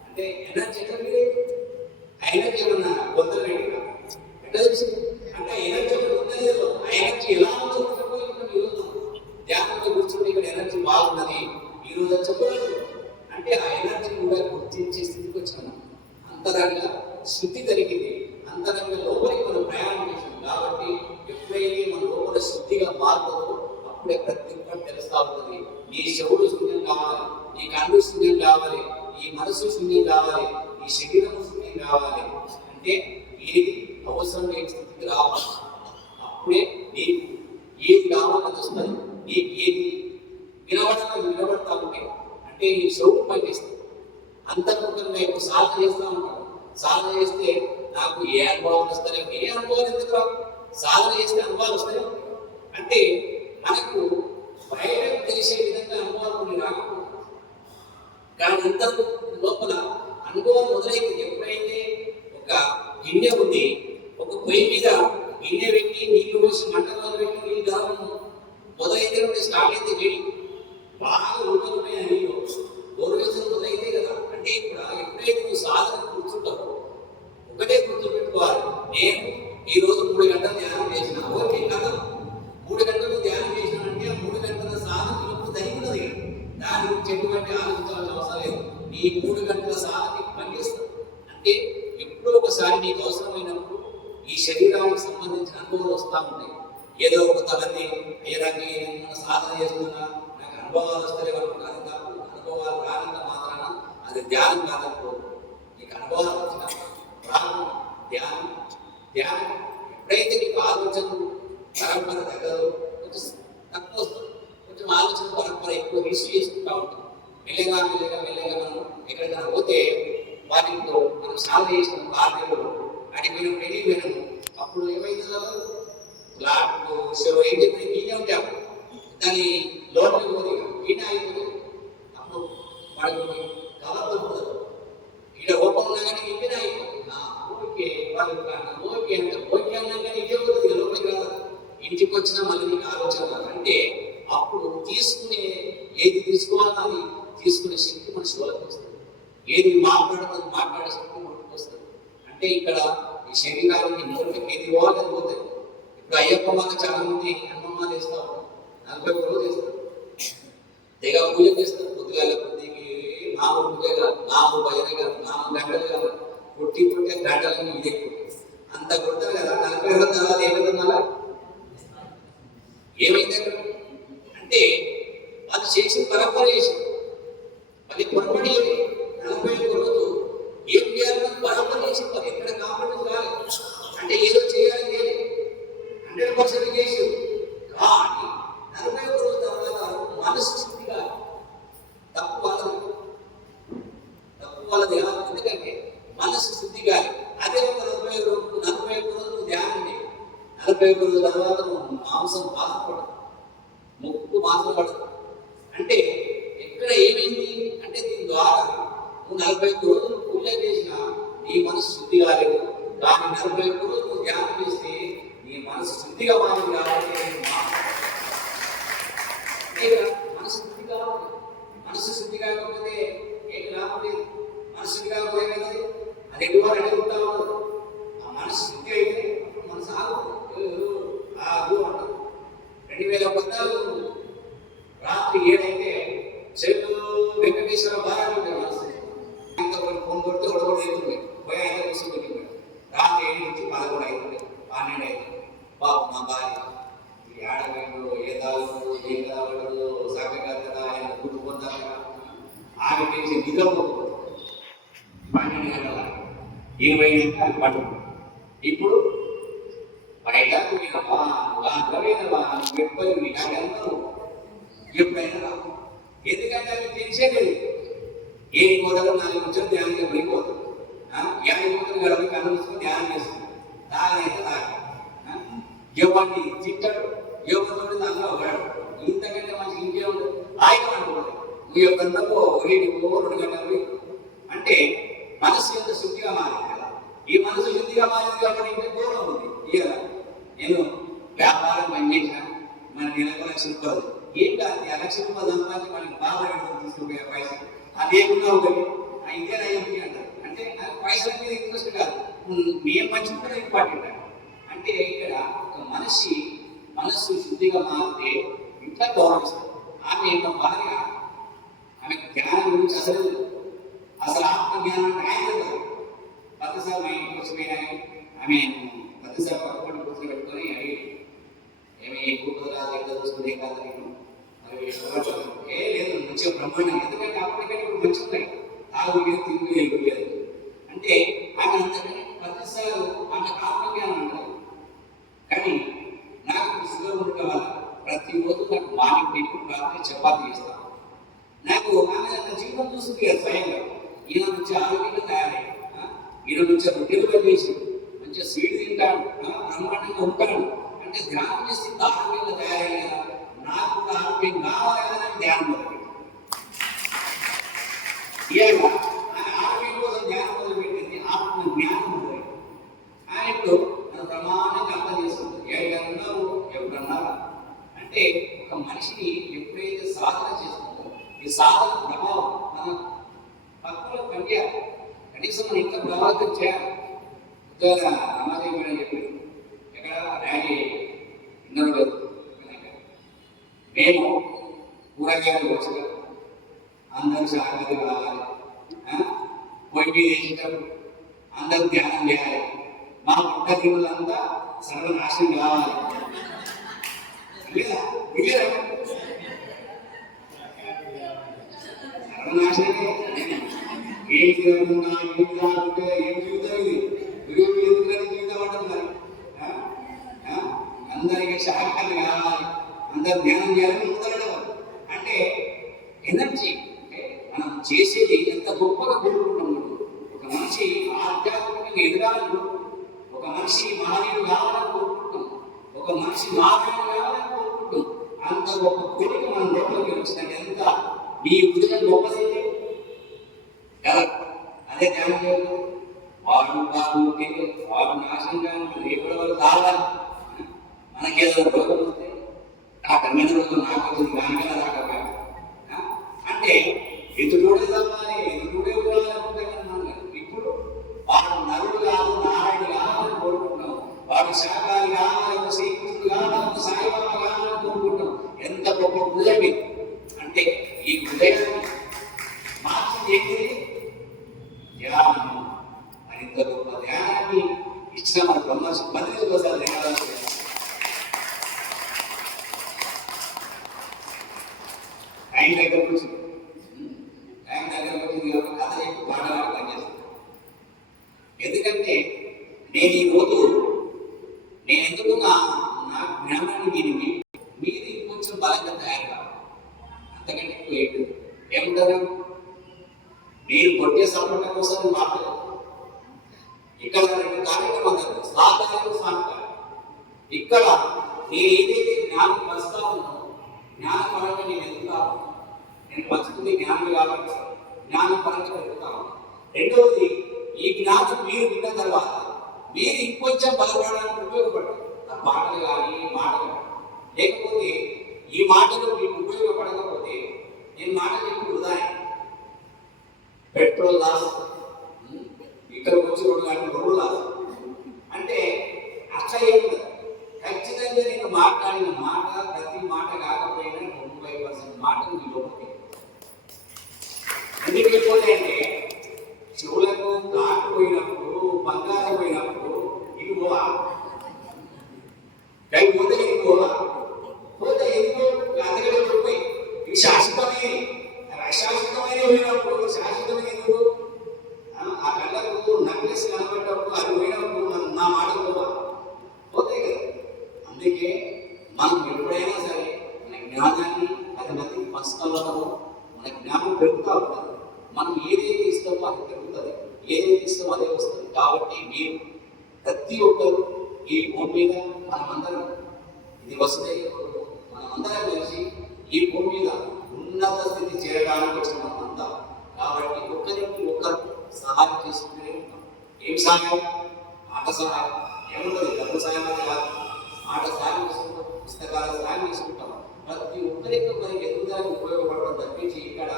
అంటే ఎనర్జీ ఎక్కడ లేదు. ఆ ఎనర్జీ ఏమన్నా కొందరు ఎట్లా తెలిసింది అంటే ఎనర్జీ ఉన్నది లేదు. ఆ ఎనర్జీ ఎలా ఉందో ధ్యానంలో కూర్చుంటే ఇక్కడ ఎనర్జీ బాగున్నది ఈ రోజు చెప్పలేదు అంటే ఆ ఎనర్జీ కూడా గుర్తించే స్థితికి వచ్చాము. అంతరంగా శుద్ధి కలిగింది, అంతరంగా లోపలికి మనం ప్రయాణం చేసాం. కాబట్టి ఎప్పుడైతే మన లోపల శుద్ధిగా మారుతుందో అప్పుడే ప్రతి ఒక్కటి తెలుస్తా ఉంటుంది. నీ శవుడు శూన్యం కావాలి, నీ కన్ను శూన్యం కావాలి, నీ మనసు శూన్యం కావాలి, నీ శరీరము శూన్యం కావాలి. అంటే ఏది అవసరం లేని స్థితికి రావాలి. అప్పుడే నీకు ఏది కావాలని వస్తుంది. నీకు ఏది వినబడాలని వినబడతా ఉంటే అంటే నీ శవుడు పనిచేస్తుంది. అంతర్ముఖంగా ఇప్పుడు సాధన చేస్తూ ఉంటాం. సాధన చేస్తే నాకు ఏ అనుభవాలు వస్తాయో, ఏ అనుభవాలు ఎందుకు రావు? సాధన చేస్తే అనుభవాలు వస్తాయో అంటే మనకు బయటకు తెలిసే విధంగా అనుభవాలు కొన్ని రాకపోతే కానీ అంతకు లోపల అనుభవం మొదలైతే ఎప్పుడైతే ఒక గిన్నె ఉంది, ఒక పొయ్యి మీద గిన్నె పెట్టి నీళ్లు పోసి మంటలో పెట్టి నీళ్ళు గర్వం మొదలైతే స్టార్ట్ అయితే వేడి బాగా ఉడకపోయిన నీళ్ళు గౌరవించడం మొదలైతే కదా. అంటే ఇక్కడ ఎప్పుడైతే నువ్వు సాధన కూర్చుంటావో ఒకటే గుర్తుపెట్టుకోవాలి, నేను ఈ రోజు 3 గంటలు ధ్యానం చేసిన. ఓకే కదా, 3 గంటలు ధ్యానం చేసినానంటే 3 గంటల సాధన ఇప్పుడు తగినది. దాని గురించి ఎటువంటి ఆలోచించాల్సిన అవసరం లేదు. నీ 3 గంటల సాధన పనిచేస్తుంది. అంటే ఎప్పుడో ఒకసారి నీకు అవసరమైనప్పుడు ఈ శరీరానికి సంబంధించిన అనుభవాలు వస్తూ ఉంటాయి. ఏదో కొంతమంది అయ్యడానికి నేను సాధన చేస్తున్నా నాకు అనుభవాలు వస్తాయి అనుకుంటారు. అనుభవాలు రానంత మాత్రాన అది ధ్యానం కాదనుకో. నీకు అనుభవాలు వచ్చిన ప్రారంభం ధ్యానం. ధ్యానం ఎప్పుడైతే నీకు ఆలోచన పరంపర తగ్గదు, కొంచెం తక్కువ వస్తుంది, కొంచెం ఆలోచన పరంపర ఎక్కువ రిసీవ్ చేసుకుంటూ ఉంటాం. మెల్లగా మనం ఎక్కడికైనా పోతే వాటితో మనం సాధన చేసిన కార్యాలు అడిగిన వెళ్ళిపోయినాము. అప్పుడు ఏమైందో లాట్లు సెలవు ఏం చెప్పి ఈయన ఉంటాం దాని లోపలికి పోతే ఈయన అయిపోతుంది. అప్పుడు మనకి కలర్ దొరుకుతుంది. ఈడ ఓపెన్ ఉన్నా కానీ ఈయన అయిపోతుంది. ఓకే వాళ్ళు ఓకే అంటే ఓకే అన్నా కానీ ఇదే పోతుంది, లోపలికి రాదు. ఇంటికి వచ్చినా మళ్ళీ నీకు ఆలోచన అంటే అప్పుడు తీసుకునే ఏది తీసుకోవాలని తీసుకునే శక్తి మన శివులకు వస్తుంది. ఏది మాట్లాడే శక్తి మనకు వస్తుంది. అంటే ఇక్కడ ఈ శరీరానికి నోటికి ఏది ఇవ్వాలని పోతుంది. ఇప్పుడు అయ్యప్ప మాల చాలా మంది హనుమాలు వేస్తారు, 40 రోజులు చేస్తారు, తెగ పూజ చేస్తారు. పొద్దుగాల కొద్దికి 4 పూజ కాదు, 4 భజన కాదు, 4 గంటలు కాదు, పుట్టి గంటలని ఇదే అంత కొడతారు కదా. 40 రోజుల తర్వాత ఏమైందన్నా ఏమైంది అక్కడ అంటే వాళ్ళు చేసిన పరంపర చేసింది. మళ్ళీ పొరపడి 41 రోజు ఏం చేయాలని పరంపర చేసింది. వాళ్ళు ఎక్కడ కాంప్రమైజ్ కాలేదు. అంటే ఏదో చేయాలని లేదు, 100% చేసి కానీ 41 రోజుల తర్వాత మనసు స్థితిగా తప్పు వాళ్ళది కాదు. ఎందుకంటే మనసు శుద్ధి కాదు. అదే ఒక 41 రోజులు ధ్యానం చేయాలి. 41 రోజుల తర్వాత మాంసం బాధపడదు, ముక్కు బాధపడదు. అంటే ఎక్కడ ఏమైంది అంటే దీని ద్వారా నువ్వు 41 రోజులు పూజ చేసినా నీ మనసు శుద్ధి కాలేదు. కానీ 41 రోజులు ధ్యానం చేస్తే నీ మనసు శుద్ధిగా మారింది. కాబట్టి మనసు శుద్ధి కావాలి. మనసు శుద్ధి కాకపోతే ఏం రావట్లేదు. మనసు శుద్ధి కాకపోతే అది ఎటువంటి అడుగుతా ఉండదు. ఆ మనసు శుద్ధి అయితే మనసు ఆగు. మా భార్య ఈ ఆడవేడు ఏ తాగుడు ఏ తాగుడు చక్కగా కదా ఆయన కూతుపోతారు కదా ఆమె పెంచి నిద్రపోతుంది 12 గంటల 20 గంటలు పట్టు ఇప్పుడు బయటకు ఎప్పుడైనా రా ఎందుకంటే అవి తెలిసేది ఏ కోదలు 4 నిమిషాలు ధ్యానం పడిపోతుంది 50 నిమిషాలు గడపి కన్ను మూసుకొని ధ్యానం చేస్తుంది దానైతే తాగు ఎవరిని తిట్టడు ఎవరితో దానిలో ఒకడు ఇంతకంటే మంచి ఇంకే ఉండదు ఆయన అనుకోడు నీ యొక్క 2 గంటలు అంటే మనసు ఎంత శుద్ధిగా మారింది కదా ఈ మనసు శుద్ధిగా మారింది కాబట్టి ఇంకా దూరం ఉంది ఇక నేను వ్యాపారం పనిచేసిన మన నెలకు 1,00,000 రూపాయలు ఏం కాదు 1,00,000 రూపాయలు సంపాదించి మనకి బాగా తీసుకుపోయే పైసలు అదేకున్నా ఒకటి ఇదేనా ఏంటి అంటారు అంటే నాకు పైసల మీద ఇంట్రెస్ట్ కాదు మేము మంచి కూడా ఇంపార్టెంట్ అంటే ఇక్కడ ఒక మనసు శుద్ధిగా మారితే ఇంకా గౌరవిస్తారు ఆమె యొక్క భార్య ఆమె జ్ఞానం గురించి అసలు ఆత్మ జ్ఞానం ఆయన పదిసార్లు మా ఇంటికి వచ్చిపోయినాయి ఆమె పదిసార్లు పక్కన కూర్చొని పెట్టుకొని అవి ఏమి కూతురు రాదు ఎక్కడ చూసుకునే కాదు నేను మరి లేదు మంచిగా బ్రహ్మాండం ఎందుకంటే అప్పటికంటే ఇప్పుడు మంచి ఉన్నాయి తాగు లేదు తిరుగు లేదు లేదు అంటే ఆమె అంతకంటే పదిసార్లు ఆమె ఆత్మజ్ఞానం అంటారు కానీ నాకు షుగర్ ఉండటం వల్ల ప్రతిరోజు నాకు మార్నింగ్ టిఫిన్ రాత్రి చపాతీ చేస్తాను నాకు ఆమె నా జీవితం చూస్తుంది కదా స్వయంగా ఈయన నుంచి ఆరోగ్యంగా తయారయ్యాడు ఈయన నుంచి రొట్టెలు వేసి మంచిగా స్వీట్ తింటాడు బ్రహ్మాండంగా ఉంటాడు అంటే ధ్యానం చేసి ఆరోగ్యంగా తయారయ్యాడు కదా నాకు కూడా ఆరోగ్యం కావాలి కదా నాకు ధ్యానం మొదలుపెట్టి ఆరోగ్యం కోసం ధ్యానం మొదలుపెట్టింది ఆత్మ జ్ఞానం మొదలుపెట్టింది ఆయన ఇప్పుడు నన్ను ప్రమాణంగా అర్థం చేసుకుంటుంది ఎవరన్నారు ఎవరన్నారా అంటే ఒక మనిషిని ఎప్పుడైతే సాధన చేస్తుందో ఈ సాధన ప్రభావం మన పక్కలో పనిచేయాలి కనీసం మనం ఇంకా ప్రభావితం చేయాలి ఉద్యోగ సమాజం కూడా చెప్పారు ఎక్కడ ర్యాలీ విన్నారు లేదు మేము కూరగాయలు వచ్చగా అందరూ సాగతి కావాలి పొయ్యి మీద వేసేటప్పుడు అందరూ ధ్యానం చేయాలి మా పుట్ట గిన్నెలంతా సర్వనాశనం కావాలి లేదా సర్వనాశనమే ఏం తిరుగుతున్నా ఏం తాగుంటే ఏం జీవితం ఇది ఎందుకని జీవితం అంటారు మరి అందరికీ శాఖలు కావాలి అందరు ధ్యానం చేయాలని ముందరడం అంటే ఎనర్జీ అంటే మనం చేసేది ఎంత గొప్పగా కోరుకుంటున్నాం ఒక మనిషి ఆధ్యాత్మికంగా ఎదగాలని ఒక మనిషి మహనీయుడు కావాలని కోరుకుంటాం ఒక మనిషి మానవుడు కావాలని కోరుకుంటాం అంత గొప్ప కోరిక మన లోపలికి వచ్చినట్టు ఎంత నీ ఉదయం గొప్పదైతే అదే ధ్యానం చేయదు వాడు వాడు నాశనంగా రేపటి వరకు కావాలి మనకేదో రోగం వస్తే డాక్టర్ మీద రోజు నాకు వచ్చింది దానికైనా రాకపోయా అంటే ఎదురుడే చదవాలి ఎదురుడే ఉండాలనుకుంటే ఇప్పుడు వాడు నరుడు కాదు నారాయణ కావాలని కోరుకుంటున్నాం వాడు శాఖాలు కావాలని శ్రీకృష్ణుడు కావాలని సాయిబాబా కావాలని కోరుకుంటున్నాం ఎంత గొప్ప హృదయం అంటే ఈ హృదయం మార్చింది ఏంటిది ధ్యానం మరింత గొప్ప ధ్యానాన్ని ఇచ్చిన మన బ్రహ్మ మందిరం కోసం ధ్యానాలు టైం దగ్గరకు వచ్చింది కాబట్టి కథ చెప్పి పాఠాలు పనిచేస్తాను ఎందుకంటే నేను ఈరోజు నేను ఎందుకు నా జ్ఞానాన్ని మీరు ఇంకొంచెం బలంగా తయారు కావాలి అంతకంటే ఎక్కువ ఏంటి ఏమంటారు మీరు కొట్టే సంపన్న కోసం మాట్లాడారు ఇక్కడ 2 కార్యక్రమాలు సాధారణ సాంకారం ఇక్కడ నేను ఏదైతే జ్ఞానం ప్రస్తావన జ్ఞానపరంగా నేను ఎదుగుతాను నేను బతుకుతుంది జ్ఞానం కాబట్టి జ్ఞానపరంగా పెరుగుతాను రెండవది ఈ జ్ఞానం మీరు విన్న తర్వాత మీరు ఇంకొంచెం బలపడడానికి ఉపయోగపడదు ఆ పాటలు కానీ మాటలు లేకపోతే ఈ మాటలు మీకు ఉపయోగపడకపోతే నేను మాటలు ఎప్పుడు వృధాయి పెట్రోల్ లాస్ ఇక్కడికి వచ్చి 2 గంటలు లాస్ అంటే అట్లా ఏముంది ఖచ్చితంగా నేను మాట్లాడిన మాట ప్రతి మాట కాకపోయినా 90% మాటలు మీ లోపలికి ఎందుకు వెళ్ళిపోతే అంటే చెవులకు కాటు పోయినప్పుడు బంగారం పోయినప్పుడు ఇది అందుకే మనం ఎప్పుడైనా సరే మన జ్ఞానాన్ని 10 మందికి పంచుతామో మన జ్ఞానం పెరుగుతూ ఉంటుంది. మనం ఏదైతే ఇస్తామో అది పెరుగుతుంది, ఏదైతే ఇస్తామో అదే వస్తుంది. కాబట్టి మీరు ప్రతి ఒక్కరు ఈ భూమి మీద మనమందరం, ఇది వసుదైవ కుటుంబం, మనమందరం కలిసి ఈ భూమి మీద ఉన్నత స్థితి చేరడానికి వచ్చిన మనమంతా. కాబట్టి ఒకరికి ఒకరు సహాయం చేసుకుంటూనే ఉంటాం. ఏం సహాయం? ఆట సహాయం. ఏముంటుంది? డబ్బు సహాయం అనేది కాదు. ఆట సహాయం చేసుకుంటాం, పుస్తకాల సహాయం చేసుకుంటాం. ప్రతి ఒక్కరికి ఒకరికి ఎదుగుదలకు ఉపయోగపడడం తప్పించి ఇక్కడ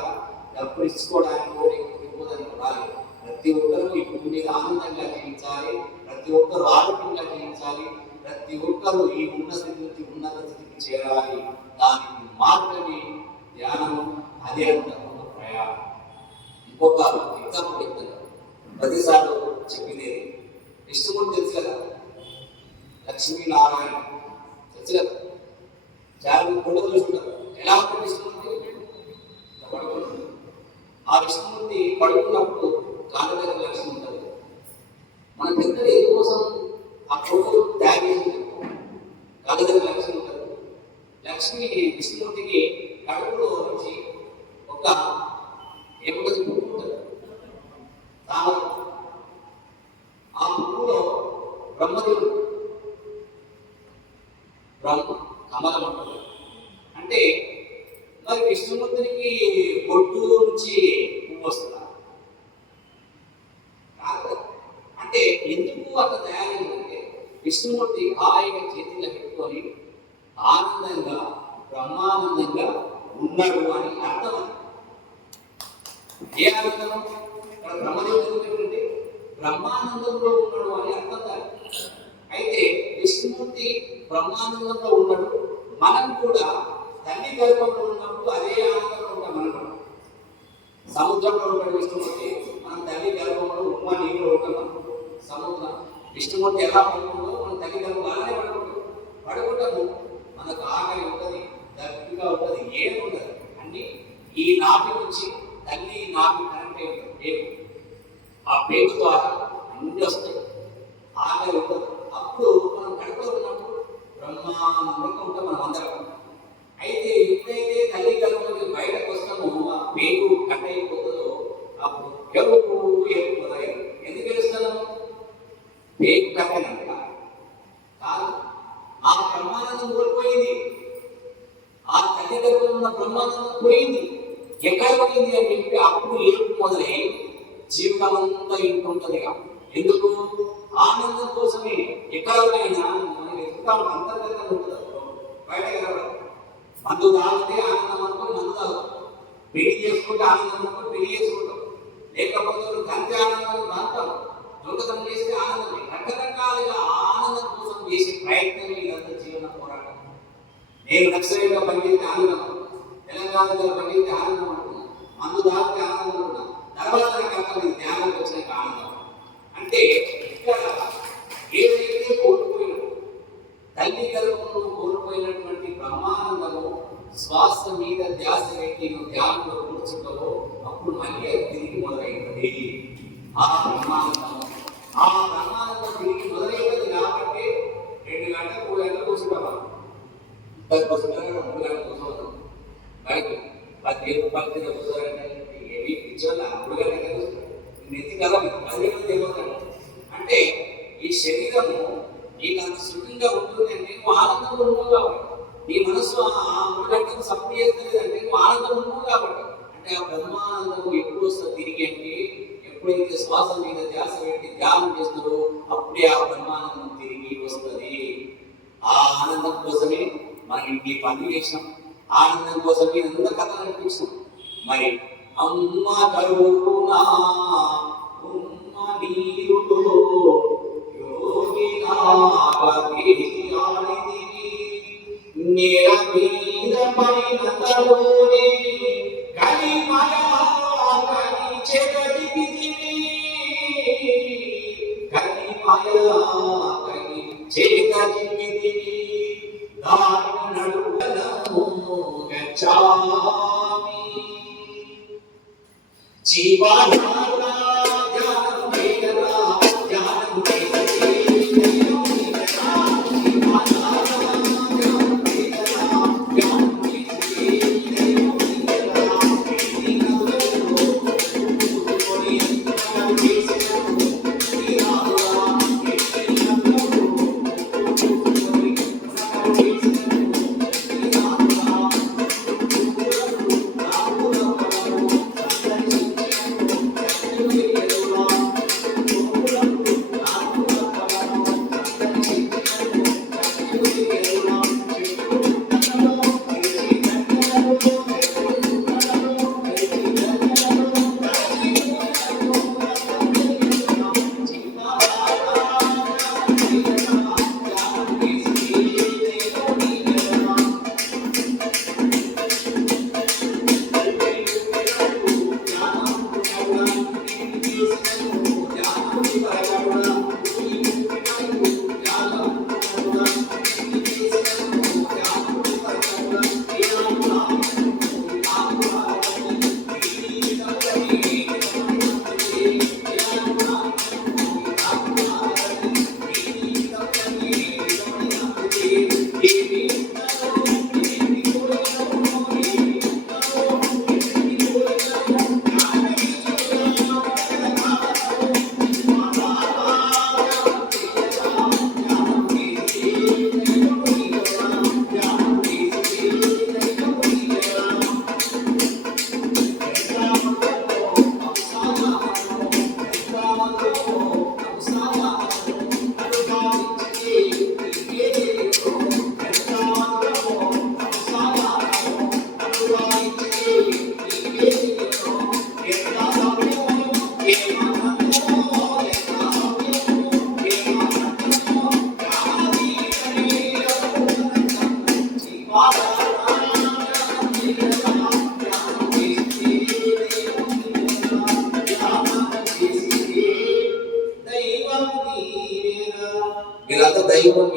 డబ్బులు ఇచ్చుకోవడానికి ఇవ్వడానికి రాలి. ప్రతి ఒక్కరూ ఈ భూమి మీద ఆనందంగా జీవించాలి, ప్రతి ఒక్కరు ఆరోగ్యంగా జీవించాలి, ప్రతి ఒక్కరూ ఈ ఉన్న స్థితి నుంచి ఉన్నత స్థితికి చేరాలి. దానికి మార్గమే ధ్యానము, అదే అంతకు ప్రయాణం. ఇంకొక ఎగ్జాంపుల్ చెప్తాను. ప్రతిసారి చెప్పింది విష్ణుమూర్తి తెలుసు కదా, లక్ష్మీనారాయణ తెలుసు కదా, చాలా కూడా చూసుకుంటారు. ఎలా ఉంటుంది విష్ణుమూర్తి? పడుకుంటుంది. ఆ విష్ణుమూర్తి పడుకున్నప్పుడు కాళ్ళ దగ్గర లక్ష్మి ఉంటుంది. మన పెద్దలు ఎందుకోసం ఆ ఫోటో తయారు చేసి కాళ్ళ దగ్గర లక్ష్మి ఉంటుంది. లక్ష్మి విష్ణుమూర్తికి కడుపులో నుంచి ఒక ఏముంటుంది? పువ్వు ఉంటుంది, తామర. ఆ పువ్వులో బ్రహ్మదేవుడు, కమలం ఉంటుంది. అంటే మరి విష్ణుమూర్తికి బొట్టు నుంచి పువ్వు వస్తుందా? కాదు. అంటే ఎందుకు అట్లా తయారైందంటే విష్ణుమూర్తి హాయిగా చేతిలో పెట్టుకొని ఆనందంగా బ్రహ్మానందంగా ఉన్నాడు అని అర్థం. ఏ ఆనందం? ఇక్కడ బ్రహ్మదేవుడు ఏంటంటే బ్రహ్మానందంలో ఉన్నాడు అని అర్థం కాదు. అయితే విష్ణుమూర్తి బ్రహ్మానందంలో ఉన్నాడు. మనం కూడా తల్లి గర్భంలో ఉన్నప్పుడు అదే ఆనందంలో ఉంటాం. మనం సముద్రంలో ఉంటాడు విష్ణుమూర్తి, మనం తల్లి గర్భంలో ఉమ్మ నీళ్ళు ఉంటాం. సముద్రం విష్ణుమూర్తి ఎలా పడుకుంటో మనం తల్లి గర్భంలో అలానే పడుకుంటాము. మనకు ఆకలి ఉంటుంది, దప్పిగా ఉంటుంది, ఏమి ఉండదు. అన్ని ఈ నాపి నుంచి తల్లి నాపి కరెంటే ఉంటుంది. పేరు, ఆ పేరు ద్వారా అన్ని వస్తాయి. ఆకలి ఉంటుంది. అప్పుడు మనం కడుపులో ఉన్నప్పుడు బ్రహ్మానందంగా ఉంటాం మనం అందరం. అయితే ఎప్పుడైతే తల్లి గర్భంలోకి బయటకు వస్తామో ఆ పేరు కట్ అయిపోతుందో అప్పుడు ఎరుపు మొదలయ్యారు. ఎందుకు తెలుస్తాను? పేరు కట్టనంట కాదు, ఆ బ్రహ్మానందం కోల్పోయింది. ఆ తల్లి గర్భంలో ఉన్న బ్రహ్మానందం పోయింది. ఎక్కడ పోయింది అని చెప్పి అప్పుడు ఏడుపు మొదలై జీవితం అంతా ఇంటుంటది. ఎందుకు? ఆనందం కోసమే. ఎక్కడైనా మనం వెతుకుతాం, అంతర్గతంగా ఉంటుంది, బయట కనబడదు. మందు తాగితే ఆనందం అనుకుని మందు తాగుతాం, పెళ్లి చేసుకుంటే ఆనందం అనుకుని పెళ్లి చేసుకుంటాం, లేకపోతే గంతి ఆనందం తాగుతాం, దొంగతనం చేస్తే ఆనందమే. రకరకాలుగా ఆనందం కోసం చేసే ప్రయత్నమే ఇదంతా జీవన పోరాటం. నేను నక్సలైట్గా పనిచేస్తే ఆనందం అనుకున్నాను, తెలంగాణలో పనిచేస్తే ఆనందం అనుకున్నాను, మందు తాగితే ఆనందం అనుకున్నాను. తర్వాత రకాల ధ్యానానికి వచ్చినాక ఆనందం. అంటే ఇక్కడ ఏదైతే కోల్పోయినా తల్లి గర్భంలో కోల్పోయినటువంటి బ్రహ్మానందము శ్వాస మీద ధ్యాస పెట్టి ధ్యానంలో కూర్చుంటావో అప్పుడు మళ్ళీ అది తిరిగి మొదలైనది. ఆ బ్రహ్మానందం తిరిగి మొదలైనది కాబట్టి 2 గంటలు 3 గంటలు కూర్చుంటాం. 10 కూర్చుంటారు, 3 గంటలు కూర్చోవడం బయట 10 రూపాయలు కూర్చోవాలంటే ఏమి పిచ్చోళ్ళ 3 గంటలు కూర్చుంటారు. నెత్తి కదా 10 గంటలు తెలియదు. అంటే ఈ శరీరము నీకు అంత సుఖంగా ఉంటుంది అంటే నువ్వు ఆనందంగా ఉన్నావు కాబట్టి, నీ మనసు ఆ 3 గంటలకు సపోర్ట్ చేస్తలేదంటే నువ్వు ఆనందంగా ఉన్నావు కాబట్టి. అంటే ఆ బ్రహ్మానందము ఎప్పుడు వస్తుంది తిరిగి అంటే ఎప్పుడైతే శ్వాస మీద ధ్యాస పెట్టి ధ్యానం చేస్తుందో అప్పుడే ఆ బ్రహ్మానందం తిరిగి వస్తుంది. ఆ ఆనందం కోసమే మనం ఈ పని చేసినాం, ఆనందం కోసమే ఎంత కథ నడిపించాం. మరి అమ్మ కరుణా ఉమ్మ నీరులో యోగి నేల మీద పైన తలోనే కలిమయా కలి చెగటికి కలిమయా కలి చెగటికి దాని నడువనము గచ్చామి జీవనారా జ్ఞానం వేదనా జ్ఞానం వేదనా జీవనారా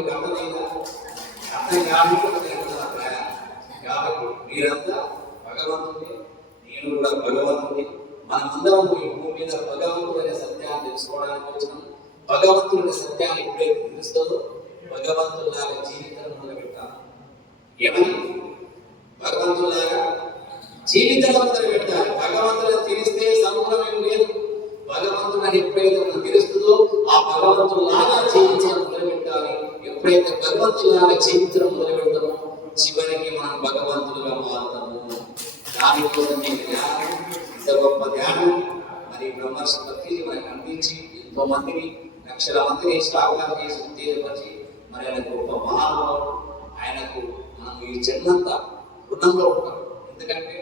మీకు అర్థమైందా? అర్థం కాబట్టి మీరంతా భగవంతుడి, నేను కూడా భగవంతుడి. మనమందరం ఈ భూమి మీద భగవంతుడు అనే సత్యాన్ని తెలుసుకోవడానికి వచ్చినాం. భగవంతుడి అనే సత్యాన్ని ఎప్పుడైతే తెలుస్తుందో భగవంతులాగా జీవితం మొదలుపెట్టాలి. ఏమని? భగవంతులాగా జీవితం మొదలుపెట్టాలి. భగవంతుని తెలిస్తే సంపూర్ణం ఏం లేదు. భగవంతుని ఎప్పుడైతే మనం తెలుస్తుందో ఆ భగవంతులాగా జీవించడం మొదలుపెట్టాలి. ఎప్పుడైతే భగవంతులాగా జీవితం మొదలుపెడతామో చివరికి మనం భగవంతులుగా మారుతాము. దానికోసం ఇంత గొప్ప ధ్యానం మరి బ్రహ్మర్షి పత్రిజీ మనకు అందించి ఎంతో మందిని, లక్షల మందిని శ్రావణం చేసి ఉత్తేజపరిచి మరి ఆయన గొప్ప మహానుభావుడు. ఆయనకు మనం ఈ జన్మంతా రుణంలో ఉంటాం. ఎందుకంటే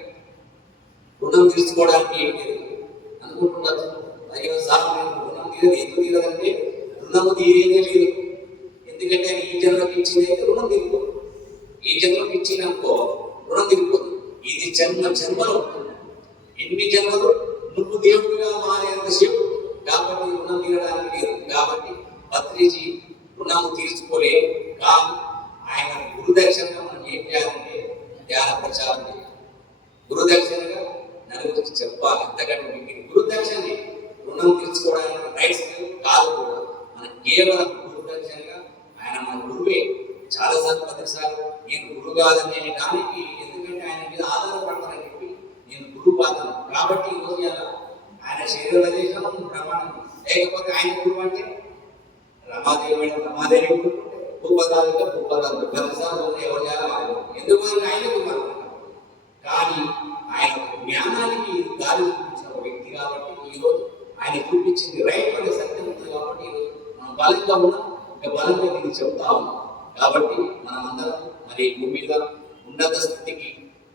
రుణం తీర్చుకోవడానికి ఏం లేదు అనుకుంటున్నారు. అయ్యో సార్ రుణం తీరదు. ఎందుకు తీరదంటే రుణము తీరేదే లేదు. ఎందుకంటే ఈ జన్మకి ఇచ్చింది అయితే రుణం తీరిపోదు. ఈ జన్మకి ఇచ్చిననుకో రుణం తీరిపోదు. ఇది జన్మలో ఎన్ని జన్మలు నువ్వు దేవుడిగా మారేంతసేపు కాబట్టి రుణం తీరడానికి లేదు. కాబట్టి పత్రిజీ రుణము తీర్చుకోలే. కానీ ఆయన గురుదక్షిణగా మనం ఏం చేయాలంటే ధ్యాన ప్రచారం చేయాలి. గురుదక్షిణగా నలుగురికి చెప్పాలి. అంతకంటే మీకు గురుదక్షిణని రుణం తీర్చుకోవడానికి రైట్స్ కాదు కూడా. మనం కేవలం గురుదక్షిణగా ఆయన మన గురువే. చాలాసార్లు పదిసార్లు నేను గురువు కాదని దానికి ఎందుకంటే ఆయన మీద ఆధారపడతానని చెప్పి నేను గురువు కాదని. కాబట్టి ఈరోజు ఆయన శరీర దేశం ప్రమాణం లేకపోతే ఆయన గురువు అంటే రమాదేవి భూపదాలు భూపదాలు పదిసార్లు ఎవరు చేయాలి. ఎందుకు ఆయన గురువు. కానీ ఆయన జ్ఞానానికి దారి చూపించిన ఒక వ్యక్తి కాబట్టి ఈరోజు ఆయన చూపించింది రైట్ అనే సత్యం ఉంది. కాబట్టి ఈరోజు మనం బలంగా ఉన్నాం. ఇంకా బలంగా దీన్ని చెప్తా ఉన్నాం. కాబట్టి మనమందరం మరి భూమి మీద ఉన్నత స్థితికి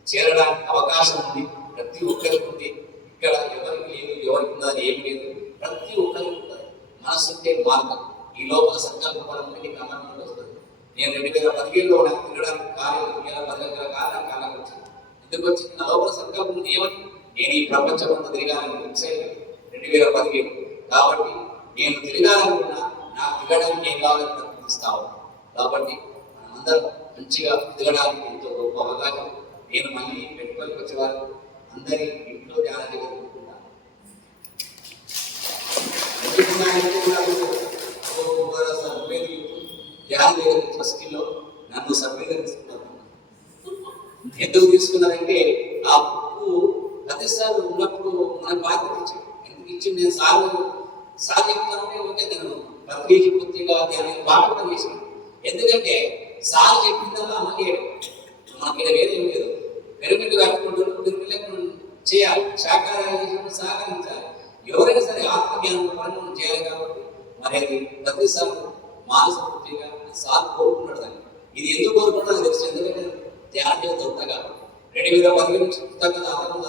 చేరడానికి అవకాశం ఉంది. ప్రతి ఒక్కరికి ఉంది. ఇక్కడ ఎవరికి లేదు, ఎవరికి ఉన్నదని ఏమి లేదు. ప్రతి ఒక్కరికి ఉంటుంది. మనసు ఉంటే మార్గం. ఈ లోపల సంకల్ప బలం ఉంటే కమర్మంలో వస్తుంది. నేను 2017లో నాకు తినడానికి కాలేదు. 2010 కాలం కాలానికి వచ్చింది. ఎందుకు వచ్చింది? నా లోపల సంకల్పం ఏమని? నేను ఈ ప్రపంచం అంతా తిరగాలని ఫిక్స్ అయ్యాను 2017. కాబట్టి నేను తిరగాలనుకున్నా నాకు తిరగడానికి ఏం కావాలని ప్రయత్నిస్తావు. కాబట్టి మనమందరం మంచిగా ఎదగడానికి ఎంతో గొప్ప అవకాశం. నేను మళ్ళీ పెట్టుబడికి వచ్చేవారు అందరి ఇంట్లో ధ్యానం చేయగలుగుతున్నాను. ధ్యానం చేయగలిగిన స్కిల్లో నన్ను సభ్యులుగా తీసుకున్నాను. ఎందుకు తీసుకున్నారంటే ఆ బుక్కు ప్రతిసారి ఉన్నప్పుడు మన బాధ్యత ఇచ్చాడు. ఎందుకు ఇచ్చింది? నేను సార్ చెప్తానంటే ఓకే నేను పత్రిక పుత్రిక ధ్యానం బాగా చేసాను. ఎందుకంటే సార్ చెప్పిందల్లా అమలు చేయడం. మనకి వేరేం లేదు. పిరమిడ్ కట్టుకుంటారు, పిరమిడ్లకు చేయాలి. శాకాహారం సహకరించాలి. ఎవరైనా సరే ఆత్మజ్ఞానం పని మనం చేయాలి. కాబట్టి మరి అది ప్రతిసారి మానస పుత్రిక సార్ కోరుకున్నాడు. దాన్ని ఇది ఎందుకు కోరుకున్నాడో తెలుసు. ఎందుకంటే ధ్యానం చేస్తూ ఉంటా కాబట్టి 2010 నుంచి పుస్తకాలు ఆధారం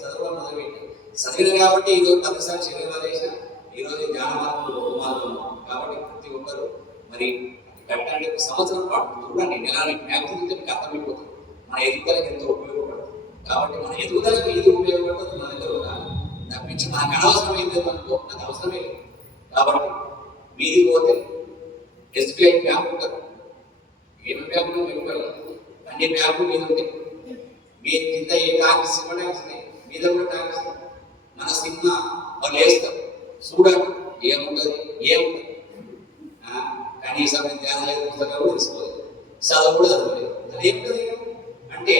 చదవడం మొదలుపెట్టి చదివిన కాబట్టి ఈరోజు ప్రతిసారి శరీరాలు వేసిన ఈరోజు ధ్యాన మార్పులు మార్గం. కాబట్టి ప్రతి ఒక్కరు మరి కట్టండి. ఒక సంవత్సరం పాటు చూడండి. నెలానికి మ్యాక్సిమం మీకు అర్థమైపోతుంది. మన ఎదుగుదలకు ఎంతో ఉపయోగపడుతుంది. కాబట్టి మన ఎదుగుదలకు ఇది ఉపయోగపడుతుంది. మన దగ్గర తప్పించి మనకు అనవసరమైంది అనుకో, నాకు అవసరమే లేదు. కాబట్టి మీది పోతే SBI బ్యాంక్ ఉంటుంది. ఏమి బ్యాంకులో వెళ్ళాలి. అన్ని బ్యాంకులు మీద ఉంటాయి. మీరు కింద ఏ ట్యాక్స్ ట్యాక్స్ మీద కూడా ట్యాక్స్. మన సినిమా వాళ్ళు వేస్తారు చూడాలి ఏముంటుంది ఏముంటుంది. కనీసం ధ్యానం లేదు, పుస్తకాలు తెలుసుకోలేదు, చదువు కూడా చదవలేదు. అదేంటది అంటే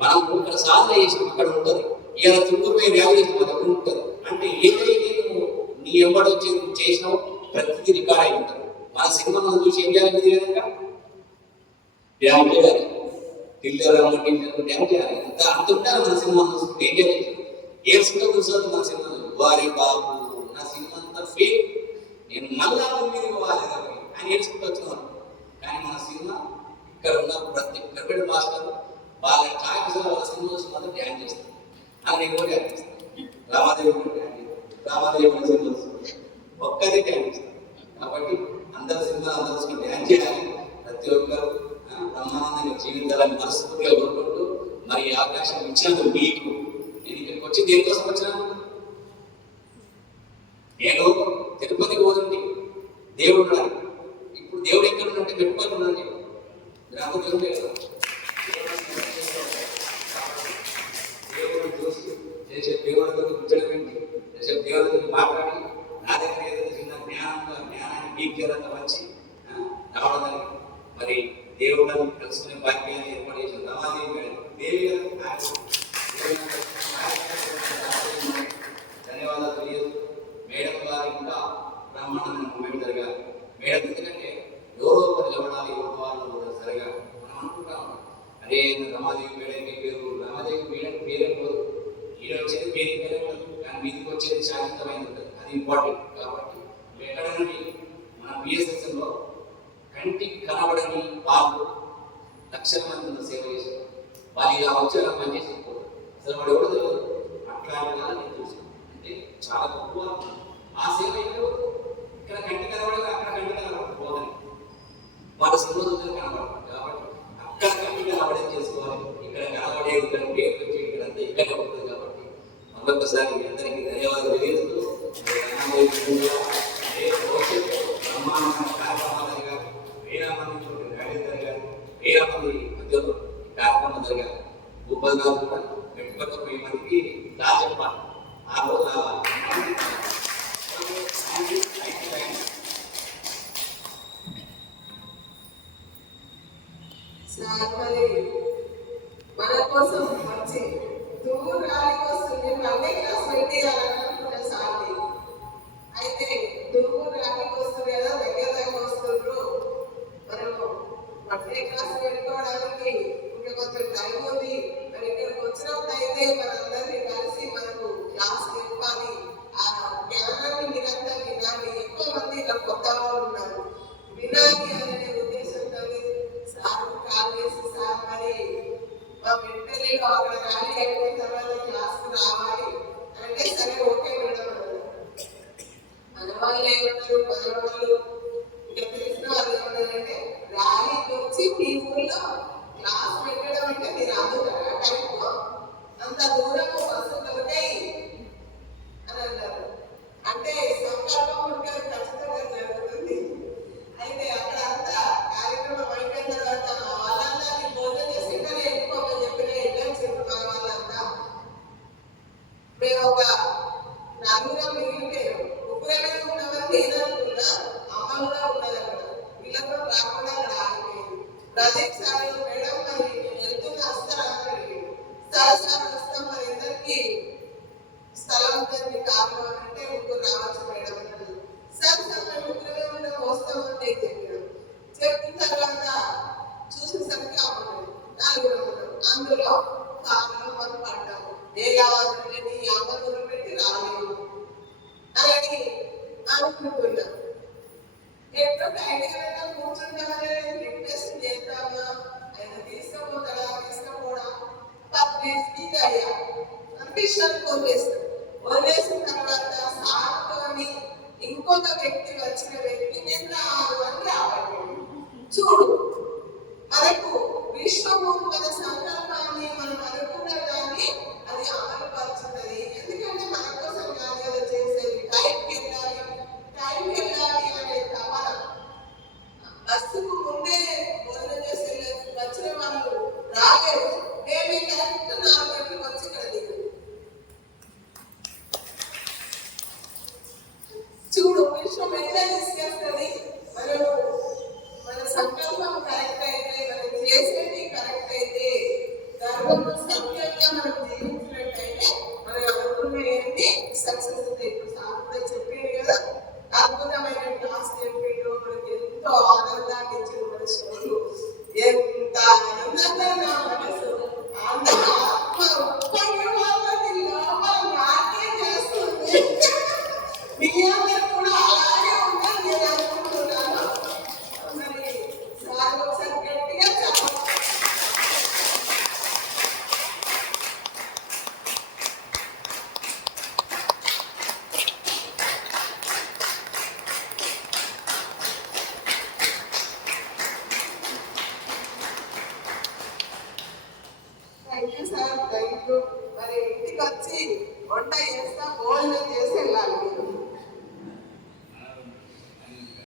మనం ఇక్కడ సాధన చేసిన అక్కడ ఉంటుంది. ఇలా చుట్టూపోయి ర్యాలీ చేసిన అక్కడ ఉంటుంది. అంటే ఏదైతే నువ్వు నీ ఎంబడి వచ్చి నువ్వు చేసినావు ప్రతిదీ రికార్డ్ అయి ఉంటుంది. మన సినిమా మనం చూసి ఏం చేయాలి? ఇది విధంగా డ్యామ్ చేయాలి. డ్యామ్ చేయాలి. అంత ఉంటారు మన సినిమా చూసుకుంటే ఏం చేయాలి? ఏ సినిమా చూస్తుంది మన సినిమా? వారి బాబు నా సినిమా అంతా ఫేక్, నేను మళ్ళా మీరు పోవాలి అని నేర్చుకుంటూ వచ్చినాను. కానీ మన సినిమా ఇక్కడ ఉన్న ప్రతి పిరమిడ్ మాస్టర్ వాళ్ళ ఛాయకులు వాళ్ళ సినిమా వచ్చి మాత్రం డ్యాన్స్ చేస్తారు. అని నేను కూడా డ్యాన్స్ చేస్తాను. రామాదేవి కూడా డ్యాన్స్ చేస్తాను. రామాదేవి సినిమా ఒక్కదే డ్యాన్స్ చేస్తాను. కాబట్టి అందరి సినిమా అందరూ డ్యాన్స్ చేయాలి. ప్రతి ఒక్కరు బ్రహ్మానందంగా జీవితాలని మనస్ఫూర్తిగా కోరుకుంటూ మరి అవకాశం ఇచ్చినందుకు మీకు నేను ఇక్కడికి వచ్చి దేనికోసం వచ్చినాను? నేను తిరుపతికి పోతుంది దేవుడు. ఇప్పుడు దేవుడు ఎక్కడ ఉన్నట్టు పెట్టుకోవాలి. నాకు దేవుడే కదా. దేవుడు చూసి చేసే దేవుడితో కూర్చోడం ఏంటి, చేసే దేవుడితో మాట్లాడి నా దగ్గర ఏదైతే చిన్న జ్ఞానాన్ని మీకు వచ్చి రావడం. మరి దేవుళ్ళను తెలుసుకునే భాగ్యాన్ని ఏర్పాటు చేసిన రమాదేవి దేవి ధన్యవాదాలు తెలియదు. మేడం గారు ఇంకా బ్రహ్మాండమైన మూమెంట్ జరగాలి. మేడం ఎందుకంటే ఎవరో నిలబడాలి, వాళ్ళు కూడా సరిగా మనం అనుకుంటాం. అదే రమాదేవి మేడం మీ పేరు, రమాదేవి మేడం పేరే పోదు, ఈడ వచ్చేది పేరు పేరే ఉండదు, కానీ మీదికి వచ్చేది శాశ్వతమైంది ఉంటుంది. అది ఇంపార్టెంట్. కాబట్టి ఎక్కడైనా మన బిఎస్ఎస్ఎంలో కంటికి కనబడని వాళ్ళు లక్షల మంది సేవ చేశారు. వాళ్ళు ఇలా వచ్చాక పనిచేసేసుకోరు, అసలు వాడు ఎవడో తెలియదు. అట్లాంటి నేను చూసాను. అంటే చాలా తక్కువ ఆ సేవ ఎవరు ఇక్కడ కంటి కనబడదు, అక్కడ కంటి కనబడకపోదని వాళ్ళ సింహోదం కనబడతారు. కాబట్టి అక్కడ కంటి కనబడే చేసుకోవాలి, ఇక్కడ కనబడే ఇక్కడ పేరు వచ్చి ఇక్కడంతా ఇక్కడ ఉంటుంది. కాబట్టి మరొకసారి మీ అందరికీ ధన్యవాదాలు తెలియజేస్తూ కార్యక్రమం జరగాలి. ఉపదాలు కూడా పెట్టుకోకపోయే మందికి లా చెప్పాలి. ఆ రోజు మన కోసం వచ్చి దూరానికి వస్తుంది. మళ్ళీ క్లాస్ పెట్టేయాలనుకుంటున్న సార్ని అయితే దూరానికి వస్తుంది కదా, దగ్గర దగ్గర వస్తుండ్రు. మనము మళ్ళీ క్లాస్ పెట్టుకోవడానికి ఇంకా కొంచెం టైం ఉంది. మరి ఇక్కడికి వచ్చినప్పుడు అయితే మనందరినీ కలిసి మనకు క్లాస్ చెప్పాలి, ఆ జ్ఞానాన్ని మీరంతా వినాలి. ఎక్కువ మంది ఇలా కొత్త వాళ్ళు ఉన్నారు, వినాలి అనే ఉద్దేశంతో సార్ కాల్ చేసి సార్ మరి మా వెంటనే అక్కడ ర్యాలీ అయిపోయిన తర్వాత క్లాస్కి రావాలి అంటే సరే ఓకే మేడం అన్నారు. మన వాళ్ళు ఏమన్నారు, మన వాళ్ళు ఇంకా తెలిసిన వాళ్ళు ఏమన్నారంటే ర్యాలీకి వచ్చి మీ ఊళ్ళో క్లాస్ పెట్టడం అంటే మీరు అందుతారా టైంలో, అంత దూరం బస్సు దొరికాయి అని అన్నారు. అంటే సంకల్పం ఉంటే ఖచ్చితంగా జరుగుతుంది. అయితే అక్కడ అంతా కార్యక్రమం అయిపోయిన తర్వాత వాళ్ళందరినీ భోజనం చేసి ఇక్కడే ఎక్కువని చెప్పిన వెళ్ళాల్సింది. మన వాళ్ళంతా మేము ఒక నలుగురం మిగిలిపోయాం. ముగ్గురమే ఉన్నవని ఏదనుకున్నా అమ్మ కూడా ఉన్నది అక్కడ. వీళ్ళతో రాకుండా అక్కడ ఆగిపోయింది. ప్రదీప్ సార్ మేడం మరి వెళ్తున్న వస్తారా అక్కడికి, సార్ వస్తాం మరి ఇద్దరికి స్థలాంతరానికి కారణం అంటే ముగ్గురు రావచ్చు మేడం అన్నారు. సార్ మేము ముగ్గురమే ఉండడం వస్తామని చెప్పాను. చెప్పిన తర్వాత చూసేసరికి అవ్వలేదు, నలుగురు ఉన్నాం. అందులో కారణం మనం పడ్డాము. ఏ కావాలంటే నీ అమ్మ దూరం పెట్టి రాలేదు అని అనుకుంటున్నాం. ఎప్పుడో బయటకు కూర్చుంటామని రిక్వెస్ట్ చేద్దామా, ఆయన తీసుకుపోతాడా తీసుకుపోడా పత్రిక అయ్యా అనిపించినట్టు వదిలేస్తాం. వదిలేసిన తర్వాత సార్తోని ఇంకొక వ్యక్తి వచ్చిన వ్యక్తి నిన్న 6 మంది రావాలి. చూడు, మనకు విశ్వము మన సంకల్పాన్ని మనం అనుకున్న కానీ అది అమలు పరుచుతుంది. ఎందుకంటే మన కోసం కాదు కదా చేసేది, టైంకి వెళ్ళాలి అనే తపన. బస్సుకు ముందే భోజనం చేసి వచ్చిన వాళ్ళు రాలేదు.